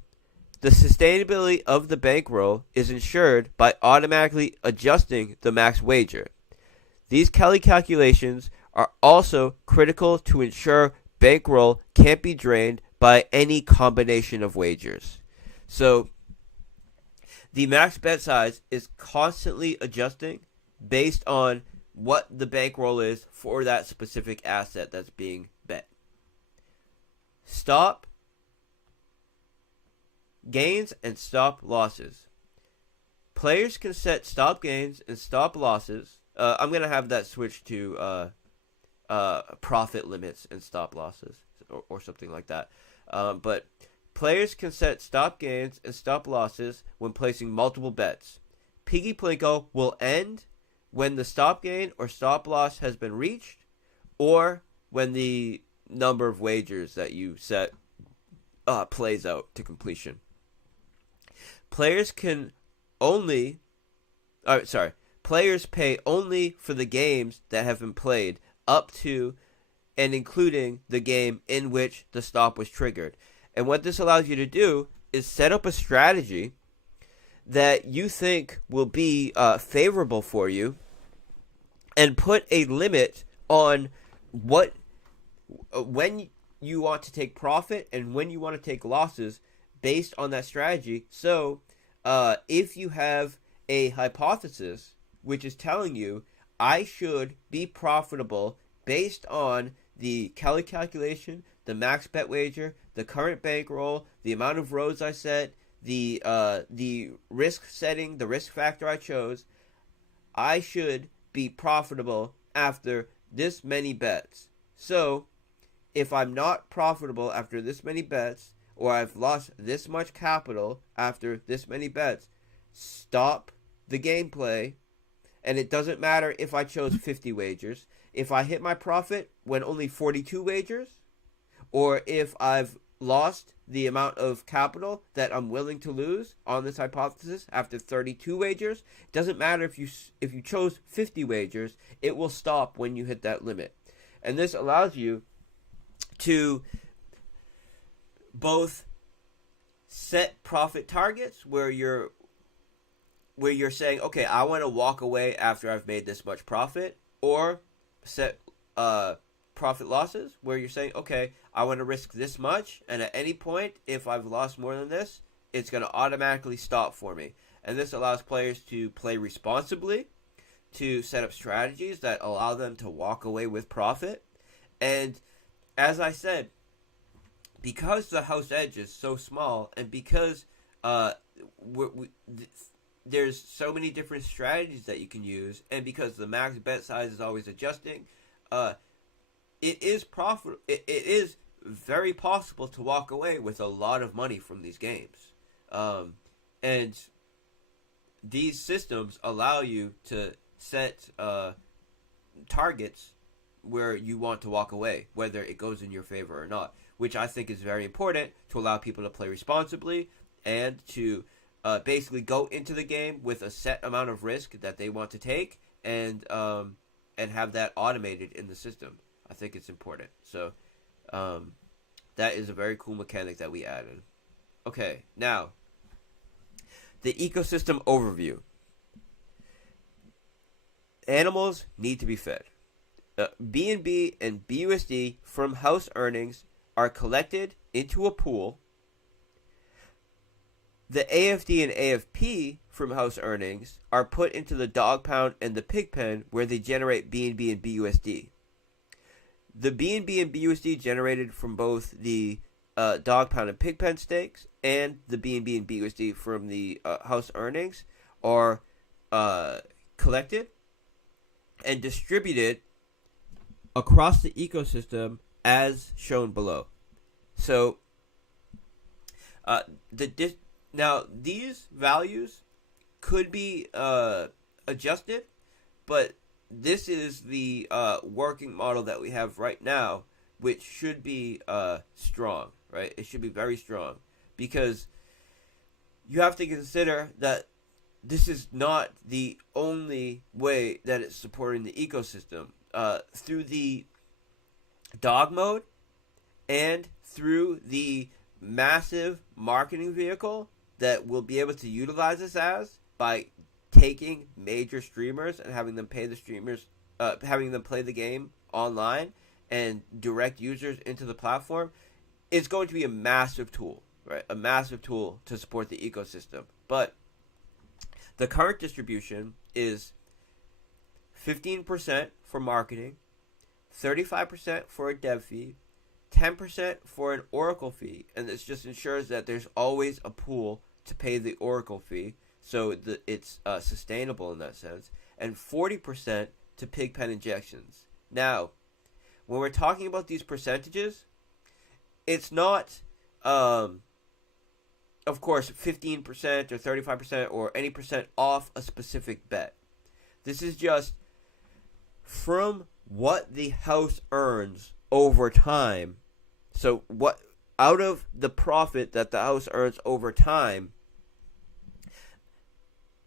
The sustainability of the bankroll is ensured by automatically adjusting the max wager. These Kelly calculations are also critical to ensure bankroll can't be drained by any combination of wagers. So the max bet size is constantly adjusting based on what the bankroll is for that specific asset that's being bet. Stop gains and stop losses. Players can set stop gains and stop losses. I'm going to have that switch to profit limits and stop losses or something like that. But players can set stop gains and stop losses when placing multiple bets. Piggy Plinko will end when the stop gain or stop loss has been reached, or when the number of wagers that you set plays out to completion. Players pay only for the games that have been played up to and including the game in which the stop was triggered. And what this allows you to do is set up a strategy that you think will be favorable for you, and put a limit on when you want to take profit and when you want to take losses based on that strategy. So if you have a hypothesis which is telling you I should be profitable based on the Kelly calculation, the max bet wager, the current bankroll, the amount of rows I set, the risk setting, the risk factor I chose, I should be profitable after this many bets. So if I'm not profitable after this many bets, or I've lost this much capital after this many bets, stop the gameplay. And it doesn't matter if I chose 50 wagers. If I hit my profit when only 42 wagers, or if I've lost the amount of capital that I'm willing to lose on this hypothesis after 32 wagers, it doesn't matter if you chose 50 wagers, it will stop when you hit that limit. And this allows you to both set profit targets where you're saying, okay, I want to walk away after I've made this much profit, or set profit losses where you're saying, okay, I want to risk this much, and at any point, if I've lost more than this, it's going to automatically stop for me. And this allows players to play responsibly, to set up strategies that allow them to walk away with profit. And as I said, because the house edge is so small, and because there's so many different strategies that you can use, and because the max bet size is always adjusting, it is very possible to walk away with a lot of money from these games. And these systems allow you to set targets where you want to walk away, whether it goes in your favor or not, which I think is very important to allow people to play responsibly and to basically go into the game with a set amount of risk that they want to take, and have that automated in the system. I think it's important. So that is a very cool mechanic that we added. Okay, now the ecosystem overview. Animals need to be fed. BNB and BUSD from house earnings are collected into a pool. The AFD and AFP from house earnings are put into the dog pound and the pig pen, where they generate BNB and BUSD. The BNB and BUSD generated from both the dog pound and pig pen stakes and the BNB and BUSD from the house earnings are collected and distributed across the ecosystem as shown below. So now these values could be adjusted, but this is the working model that we have right now, which should be strong, right? It should be very strong, because you have to consider that this is not the only way that it's supporting the ecosystem. Through the dog mode and through the massive marketing vehicle that we'll be able to utilize this as by taking major streamers and having them pay the streamers, having them play the game online and direct users into the platform. It's going to be a massive tool, right? A massive tool to support the ecosystem. But the current distribution is 15% for marketing, 35% for a dev fee, 10% for an Oracle fee, and this just ensures that there's always a pool to pay the Oracle fee, so it's sustainable in that sense, and 40% to Pigpen injections. Now, when we're talking about these percentages, it's not, of course, 15% or 35% or any percent off a specific bet. This is just from what the house earns over time. So what out of the profit that the house earns over time,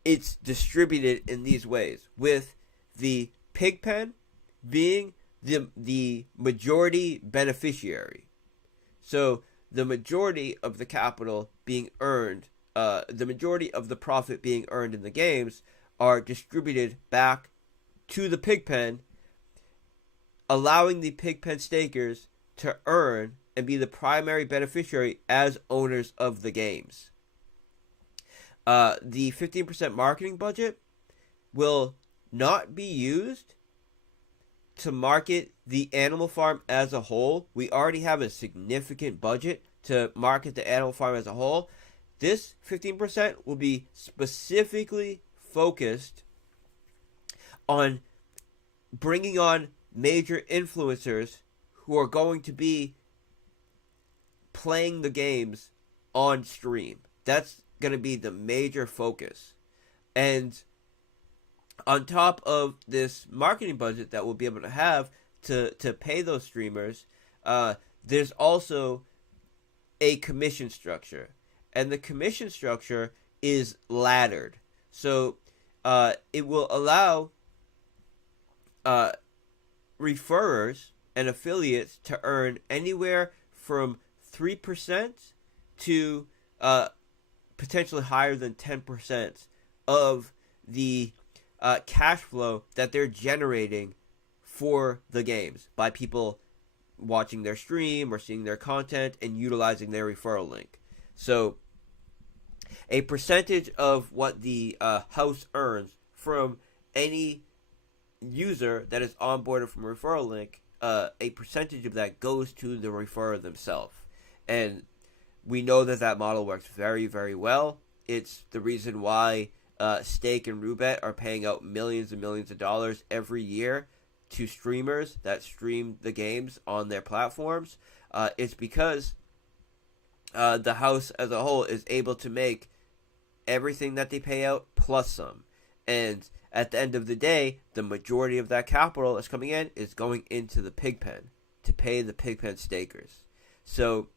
it's distributed in these ways, with the Pigpen being the majority beneficiary. So the majority of the capital being earned, the majority of the profit being earned in the games are distributed back to the Pigpen, allowing the Pigpen stakers to earn and be the primary beneficiary as owners of the games. The 15% marketing budget will not be used to market the Animal Farm as a whole. We already have a significant budget to market the Animal Farm as a whole. This 15% will be specifically focused on bringing on major influencers who are going to be playing the games on stream. That's going to be the major focus. And on top of this marketing budget that we'll be able to have to pay those streamers, there's also a commission structure. And the commission structure is laddered. So it will allow referrers and affiliates to earn anywhere from 3% to potentially higher than 10% of the cash flow that they're generating for the games by people watching their stream or seeing their content and utilizing their referral link. So a percentage of what the house earns from any user that is onboarded from a referral link, a percentage of that goes to the referrer themselves. And we know that that model works very, very well. It's the reason why Stake and Roobet are paying out millions and millions of dollars every year to streamers that stream the games on their platforms. It's because the house as a whole is able to make everything that they pay out plus some. And at the end of the day, the majority of that capital that's coming in is going into the Pigpen to pay the Pigpen stakers. So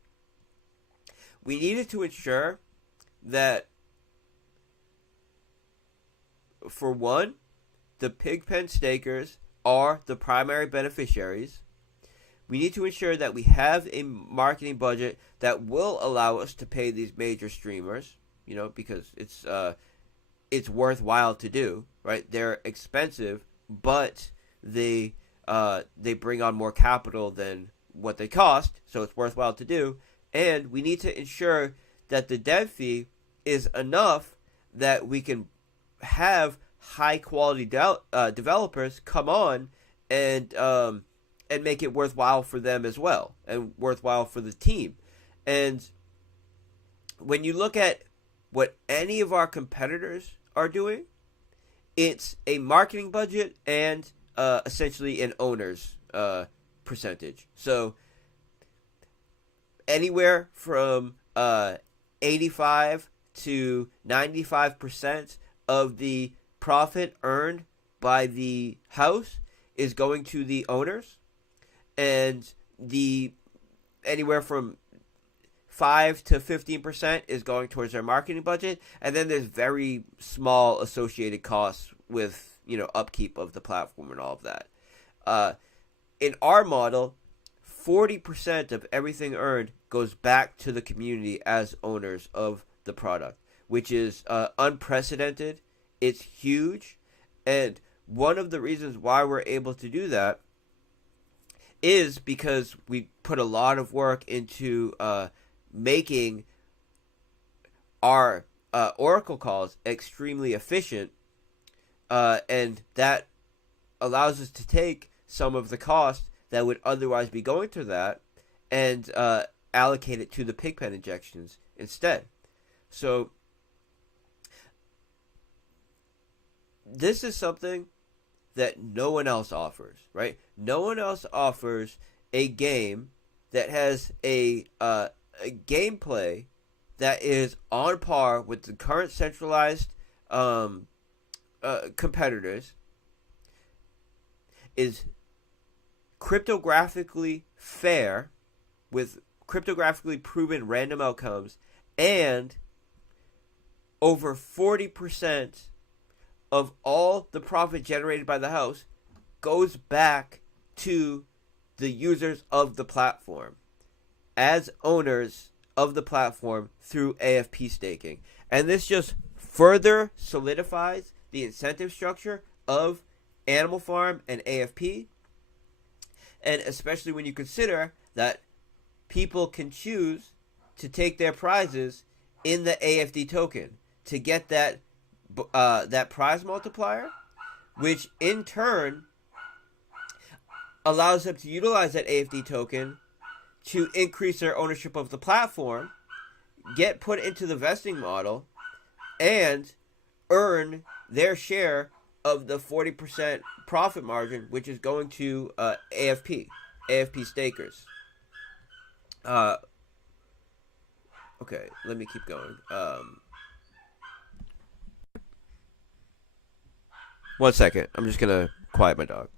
we needed to ensure that, for one, the Pigpen stakers are the primary beneficiaries. We need to ensure that we have a marketing budget that will allow us to pay these major streamers, because it's worthwhile to do, right? They're expensive, but they bring on more capital than what they cost, so it's worthwhile to do. And we need to ensure that the dev fee is enough that we can have high quality developers come on and make it worthwhile for them as well, and worthwhile for the team. And when you look at what any of our competitors are doing, it's a marketing budget and essentially an owner's percentage. So anywhere from 85 to 95% of the profit earned by the house is going to the owners, and the anywhere from 5 to 15% is going towards their marketing budget, and then there's very small associated costs with upkeep of the platform and all of that. In our model, 40% of everything earned goes back to the community as owners of the product, which is unprecedented. It's huge. And one of the reasons why we're able to do that is because we put a lot of work into making our Oracle calls extremely efficient, and that allows us to take some of the cost that would otherwise be going to that and allocate it to the Pigpen injections instead. So this is something that no one else offers, right? No one else offers a game that has a gameplay that is on par with the current centralized competitors, is cryptographically fair with cryptographically proven random outcomes, and over 40% of all the profit generated by the house goes back to the users of the platform as owners of the platform through AFP staking. And this just further solidifies the incentive structure of Animal Farm and AFP. And especially when you consider that people can choose to take their prizes in the AFD token to get that prize multiplier, which in turn allows them to utilize that AFD token to increase their ownership of the platform, get put into the vesting model, and earn their share of the 40% profit margin, which is going to AFP stakers. Okay, let me keep going. One second. I'm just going to quiet my dog.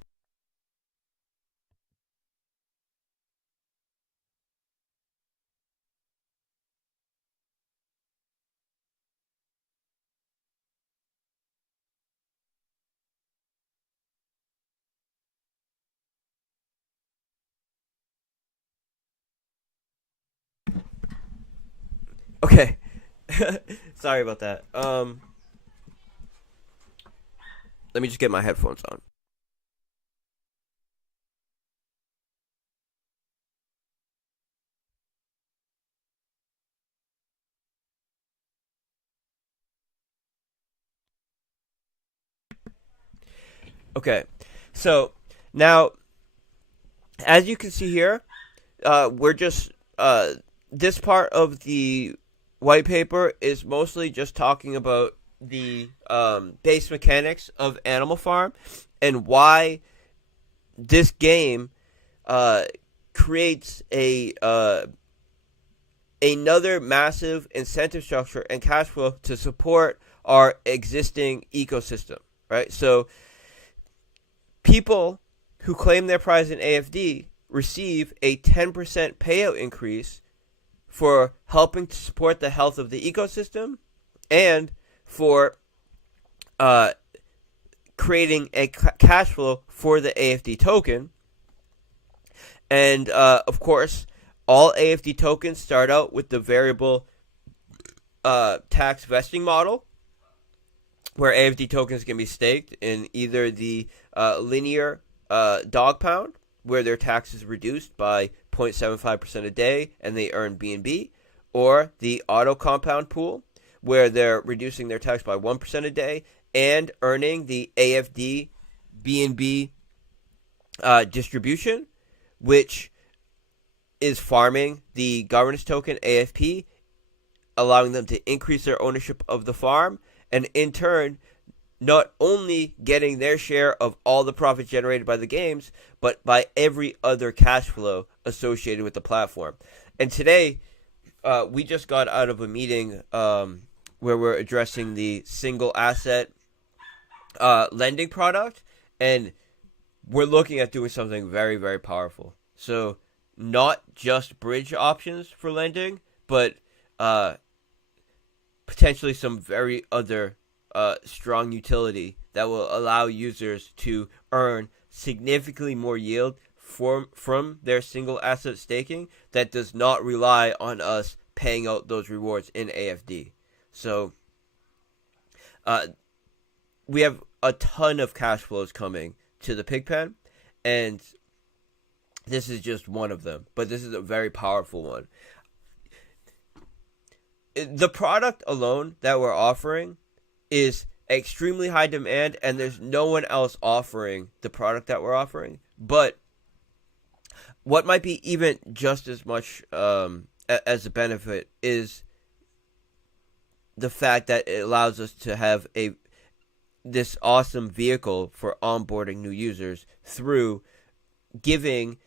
Okay. Sorry about that. Let me just get my headphones on. Okay. So, now, as you can see here, we're just, this part of the white paper is mostly just talking about the base mechanics of Animal Farm and why this game creates another massive incentive structure and cash flow to support our existing ecosystem, right? So people who claim their prize in AFD receive a 10% payout increase for helping to support the health of the ecosystem and for creating a cash flow for the AFD token. And of course, all AFD tokens start out with the variable tax vesting model, where AFD tokens can be staked in either the linear dog pound, where their tax is reduced by 0.75% a day and they earn BNB, or the auto compound pool, where they're reducing their tax by 1% a day and earning the AFD BNB distribution, which is farming the governance token AFP, allowing them to increase their ownership of the farm, and in turn not only getting their share of all the profit generated by the games, but by every other cash flow associated with the platform. And today, we just got out of a meeting where we're addressing the single asset lending product, and we're looking at doing something very, very powerful. So not just bridge options for lending, but potentially some very other strong utility that will allow users to earn significantly more yield from their single asset staking that does not rely on us paying out those rewards in AFD. So we have a ton of cash flows coming to the Pigpen, and this is just one of them, but this is a very powerful one. The product alone that we're offering is extremely high demand, and there's no one else offering the product that we're offering. But what might be even just as much as a benefit is the fact that it allows us to have this awesome vehicle for onboarding new users through giving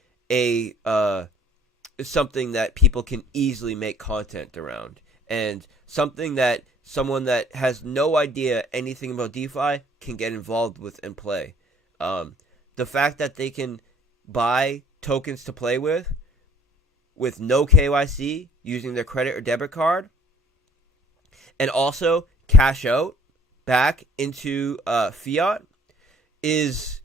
something that people can easily make content around, and something that someone that has no idea anything about DeFi can get involved with and play. The fact that they can buy tokens to play with no KYC using their credit or debit card, and also cash out back into fiat is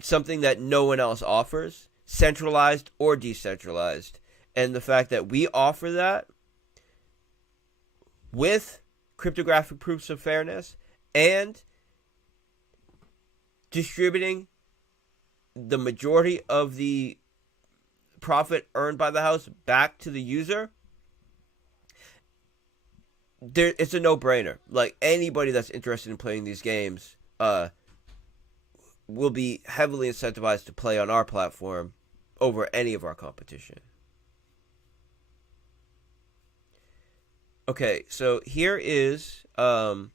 something that no one else offers, centralized or decentralized. And the fact that we offer that with cryptographic proofs of fairness and distributing the majority of the profit earned by the house back to the user, it's a no-brainer. Like, anybody that's interested in playing these games will be heavily incentivized to play on our platform over any of our competition. Okay, so here is the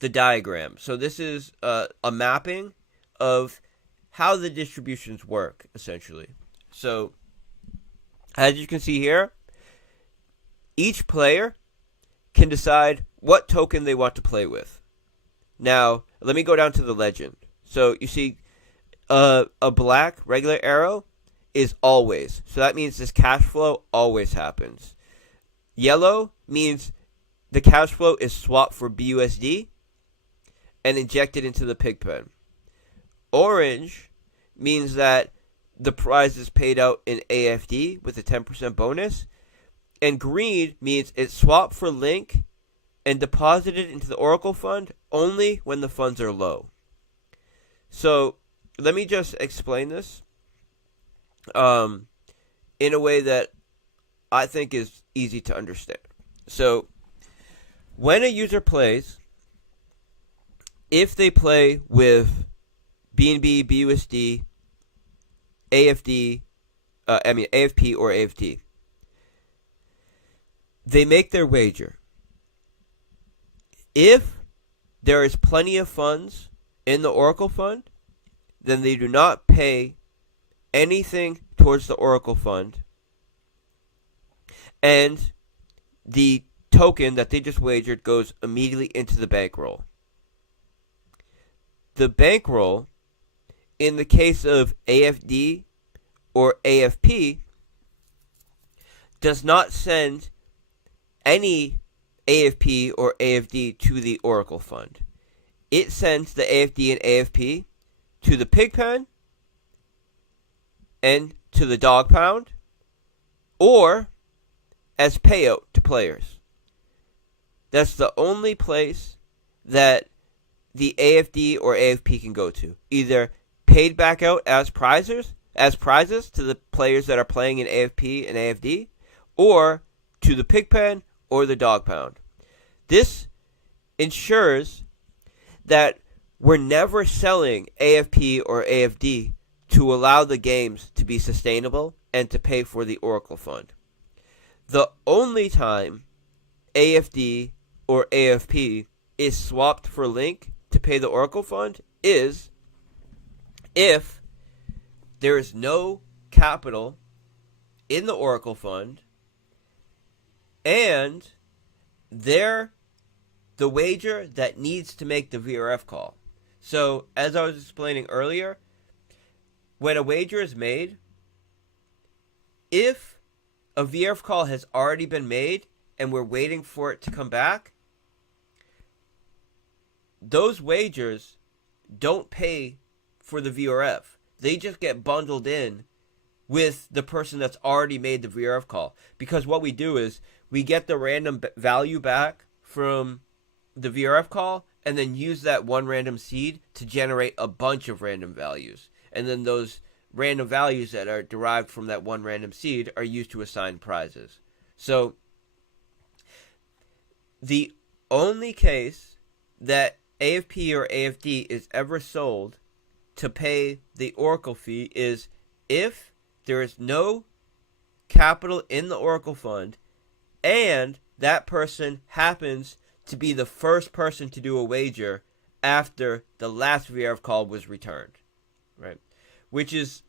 diagram. So this is a mapping of how the distributions work, essentially. So, as you can see here, each player can decide what token they want to play with. Now, let me go down to the legend. So, you see a black regular arrow is always. So that means this cash flow always happens. Yellow means the cash flow is swapped for BUSD and injected into the Pigpen. Orange means that the prize is paid out in AFD with a 10% bonus. And green means it's swapped for Link and deposited into the Oracle Fund only when the funds are low. So let me just explain this in a way that I think is easy to understand. So when a user plays, if they play with BNB, BUSD, AFD, AFP or AFT, they make their wager. If there is plenty of funds in the Oracle Fund, then they do not pay anything towards the Oracle Fund, and the token that they just wagered goes immediately into the bankroll. The bankroll, in the case of AFD or AFP, does not send any AFP or AFD to the Oracle Fund. It sends the AFD and AFP to the Pigpen and to the Dog Pound, or as payout to players. That's the only place that the AFD or AFP can go to. Either paid back out as prizes to the players that are playing in AFP and AFD, or to the Pigpen or the Dog Pound. This ensures that we're never selling AFP or AFD to allow the games to be sustainable and to pay for the Oracle Fund. The only time AFD or AFP is swapped for Link to pay the Oracle Fund is if there is no capital in the Oracle Fund and they're the wager that needs to make the VRF call. So, as I was explaining earlier, when a wager is made, if a VRF call has already been made and we're waiting for it to come back, those wagers don't pay for the VRF. they just get bundled in with the person that's already made the VRF call. Because what we do is we get the random value back from the VRF call and then use that one random seed to generate a bunch of random values. And then those random values that are derived from that one random seed are used to assign prizes. So the only case that AFP or AFD is ever sold to pay the Oracle fee is if there is no capital in the Oracle fund and that person happens to be the first person to do a wager after the last VRF call was returned, right? Which is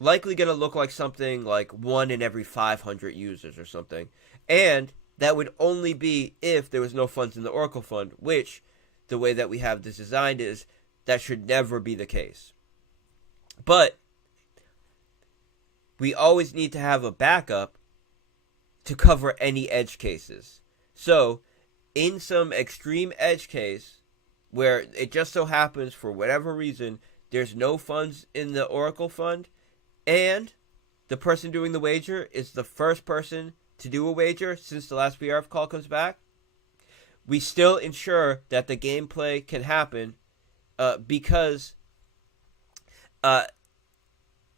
likely going to look like something like 1 in every 500 users or something. And that would only be if there was no funds in the Oracle fund, which, the way that we have this designed is, that should never be the case. But we always need to have a backup to cover any edge cases. So, in some extreme edge case, where it just so happens, for whatever reason, there's no funds in the Oracle fund, and the person doing the wager is the first person to do a wager since the last VRF call comes back, we still ensure that the gameplay can happen because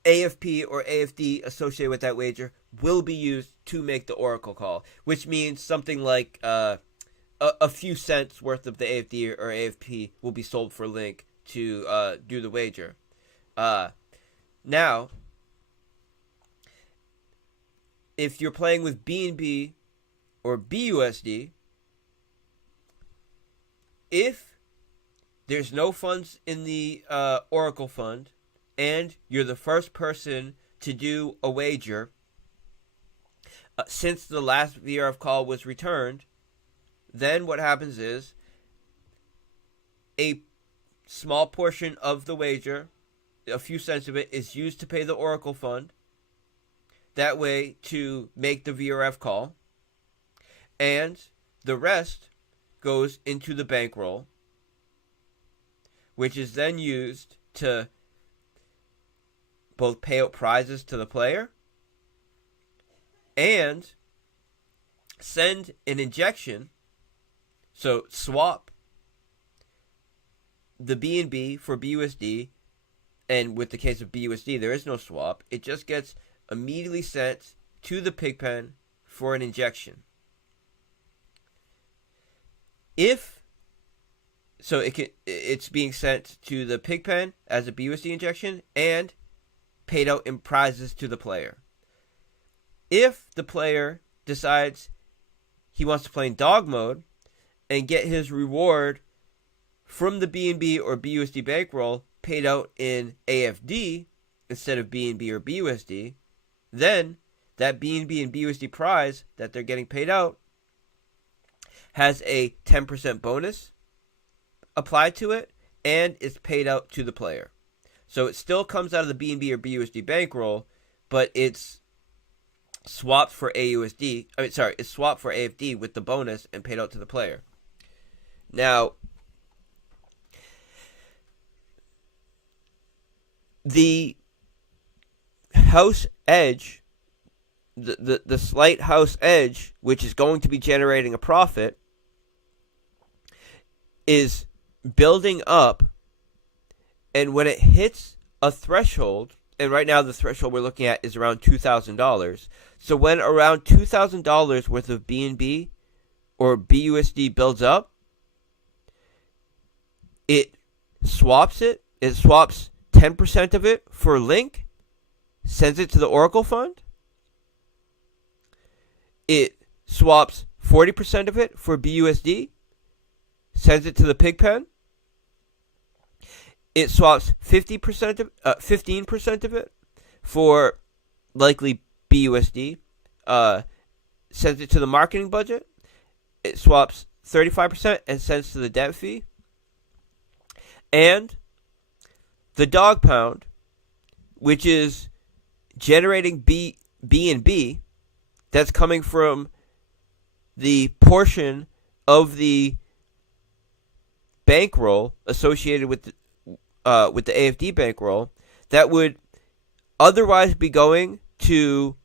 AFP or AFD associated with that wager will be used to make the Oracle call, which means something like a few cents worth of the AFD or AFP will be sold for Link to do the wager. Now, if you're playing with BNB or BUSD, if there's no funds in the Oracle fund and you're the first person to do a wager since the last VRF call was returned, then what happens is a small portion of the wager, a few cents of it, is used to pay the Oracle fund. That way to make the VRF call. And the rest goes into the bankroll, which is then used to both pay out prizes to the player and send an injection. So swap the BNB for BUSD, and with the case of BUSD, there is no swap. It just gets immediately sent to the Pigpen for an injection. It's being sent to the Pigpen as a BUSD injection and paid out in prizes to the player. If the player decides he wants to play in dog mode and get his reward from the BNB or BUSD bankroll paid out in AFD instead of BNB or BUSD, then that BNB and BUSD prize that they're getting paid out has a 10% bonus applied to it and is paid out to the player. So it still comes out of the BNB or BUSD bankroll, but it's swapped for it's swapped for AFD with the bonus and paid out to the player. Now, the house edge, the slight house edge, which is going to be generating a profit, is building up, and when it hits a threshold, and right now the threshold we're looking at is around $2,000. So when around $2,000 worth of BNB or BUSD builds up, it swaps 10% of it for Link, sends it to the Oracle fund. It swaps 40% of it for BUSD, sends it to the Pigpen. It swaps 15% of it for likely BUSD, sends it to the marketing budget. It swaps 35% and sends to the debt fee. And the dog pound, which is generating BNB, that's coming from the portion of the bankroll associated with the AFD bankroll that would otherwise be going to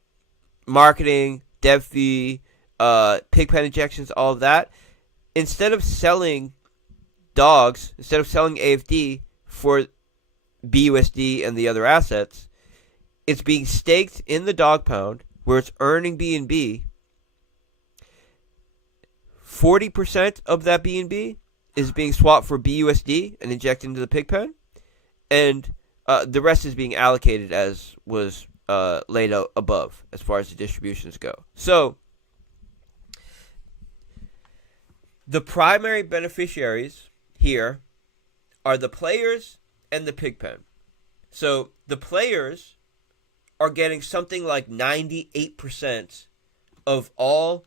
marketing, dev fee, Pigpen injections, all of that. Instead of selling dogs, instead of selling AFD for BUSD and the other assets, it's being staked in the dog pound where it's earning BNB. 40% of that BNB is being swapped for BUSD and injected into the Pigpen, and the rest is being allocated as was laid out above as far as the distributions go. So the primary beneficiaries here are the players and the Pigpen. So the players are getting something like 98% of all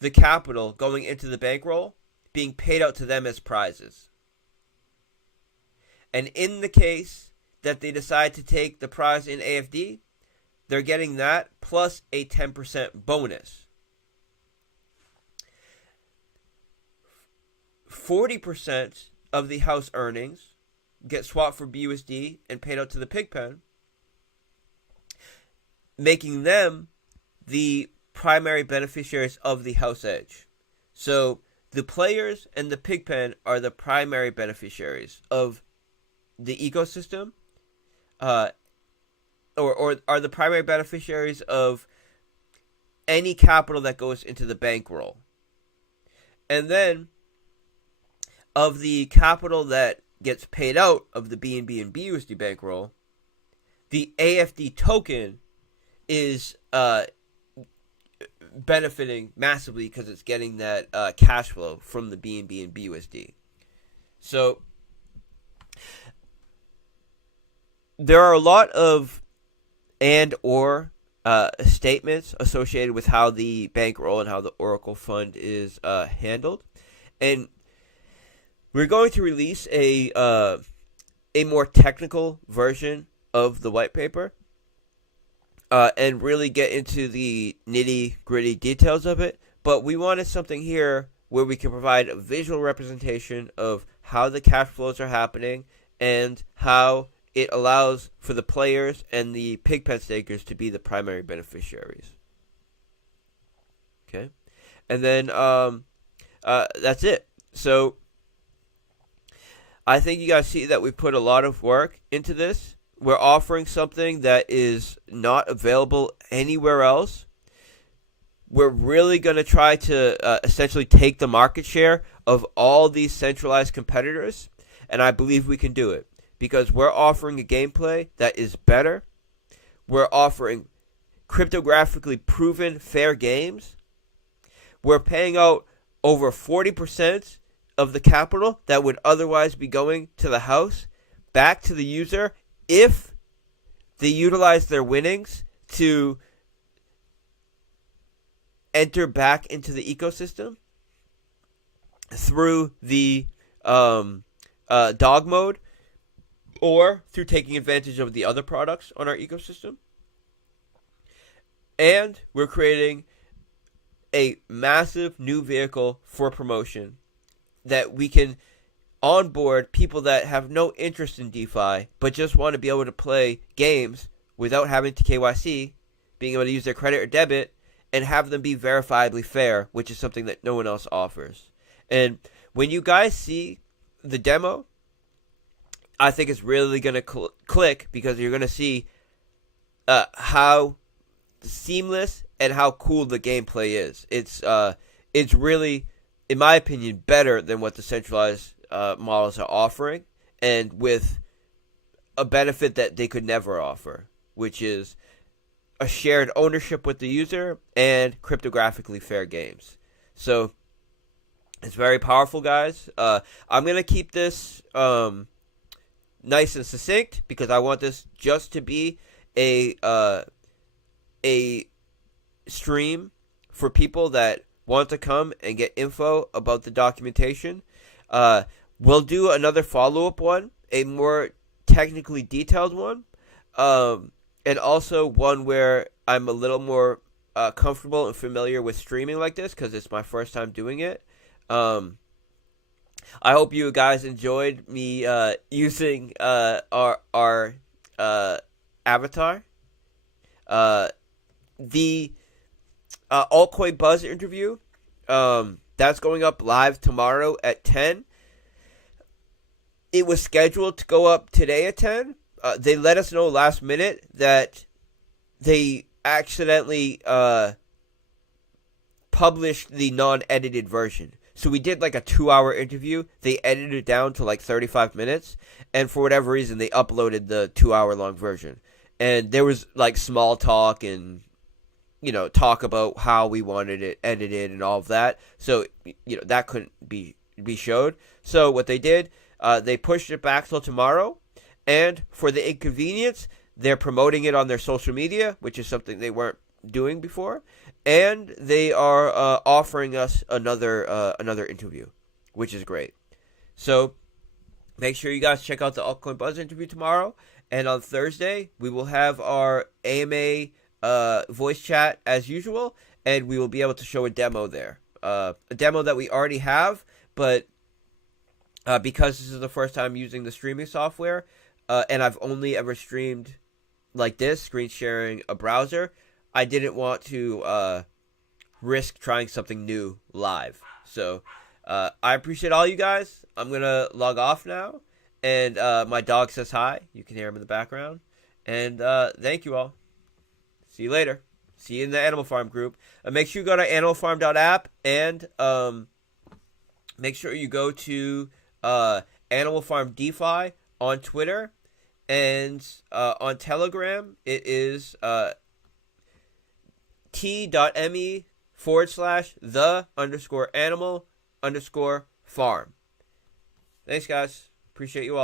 the capital going into the bankroll being paid out to them as prizes. And in the case that they decide to take the prize in AFD, they're getting that plus a 10% bonus. 40% of the house earnings get swapped for BUSD and paid out to the Pigpen, making them the primary beneficiaries of the house edge. So the players and the Pigpen are the primary beneficiaries of the ecosystem, or are the primary beneficiaries of any capital that goes into the bankroll. And then of the capital that gets paid out of the BNB and BUSD bankroll, the AFD token is benefiting massively because it's getting that cash flow from the BNB and BUSD. So there are a lot of and/or statements associated with how the bankroll and how the Oracle Fund is handled, and we're going to release a more technical version of the white paper and really get into the nitty-gritty details of it. But we wanted something here where we can provide a visual representation of how the cash flows are happening and how it allows for the players and the Pigpen stakers to be the primary beneficiaries. Okay? And then that's it. So I think you guys see that we put a lot of work into this. We're offering something that is not available anywhere else. We're really going to try to essentially take the market share of all these centralized competitors, and I believe we can do it because we're offering a gameplay that is better. We're offering cryptographically proven fair games. We're paying out over 40% of the capital that would otherwise be going to the house back to the user if they utilize their winnings to enter back into the ecosystem through the dog mode or through taking advantage of the other products on our ecosystem. And we're creating a massive new vehicle for promotion that we can onboard people that have no interest in DeFi but just want to be able to play games without having to KYC, being able to use their credit or debit, and have them be verifiably fair, which is something that no one else offers. And when you guys see the demo, I think it's really going to click because you're going to see how seamless and how cool the gameplay is. It's really, in my opinion, better than what the centralized models are offering, and with a benefit that they could never offer, which is a shared ownership with the user and cryptographically fair games. So it's very powerful, guys. I'm going to keep this nice and succinct because I want this just to be a stream for people that want to come and get info about the documentation. We'll do another follow-up one, a more technically detailed one, and also one where I'm a little more comfortable and familiar with streaming like this because it's my first time doing it. I hope you guys enjoyed me using our avatar. The Altcoin Buzz interview, that's going up live tomorrow at 10. It was scheduled to go up today at 10. They let us know last minute that they accidentally published the non-edited version. So we did like a 2-hour interview. They edited it down to like 35 minutes. And for whatever reason, they uploaded the 2-hour long version. And there was like small talk and, talk about how we wanted it edited and all of that. So, that couldn't be showed. So what they did, they pushed it back till tomorrow. And for the inconvenience, they're promoting it on their social media, which is something they weren't doing before. And they are offering us another interview, which is great. So make sure you guys check out the Altcoin Buzz interview tomorrow. And on Thursday, we will have our AMA voice chat as usual. And we will be able to show a demo there. A demo that we already have, but because this is the first time using the streaming software, and I've only ever streamed like this, screen sharing a browser, I didn't want to risk trying something new live. So I appreciate all you guys. I'm going to log off now. And my dog says hi. You can hear him in the background. And thank you all. See you later. See you in the Animal Farm group. Make sure you go to animalfarm.app and make sure you go to Animal Farm DeFi on Twitter. And on Telegram, it is t.me/the_animal_farm. Thanks, guys. Appreciate you all.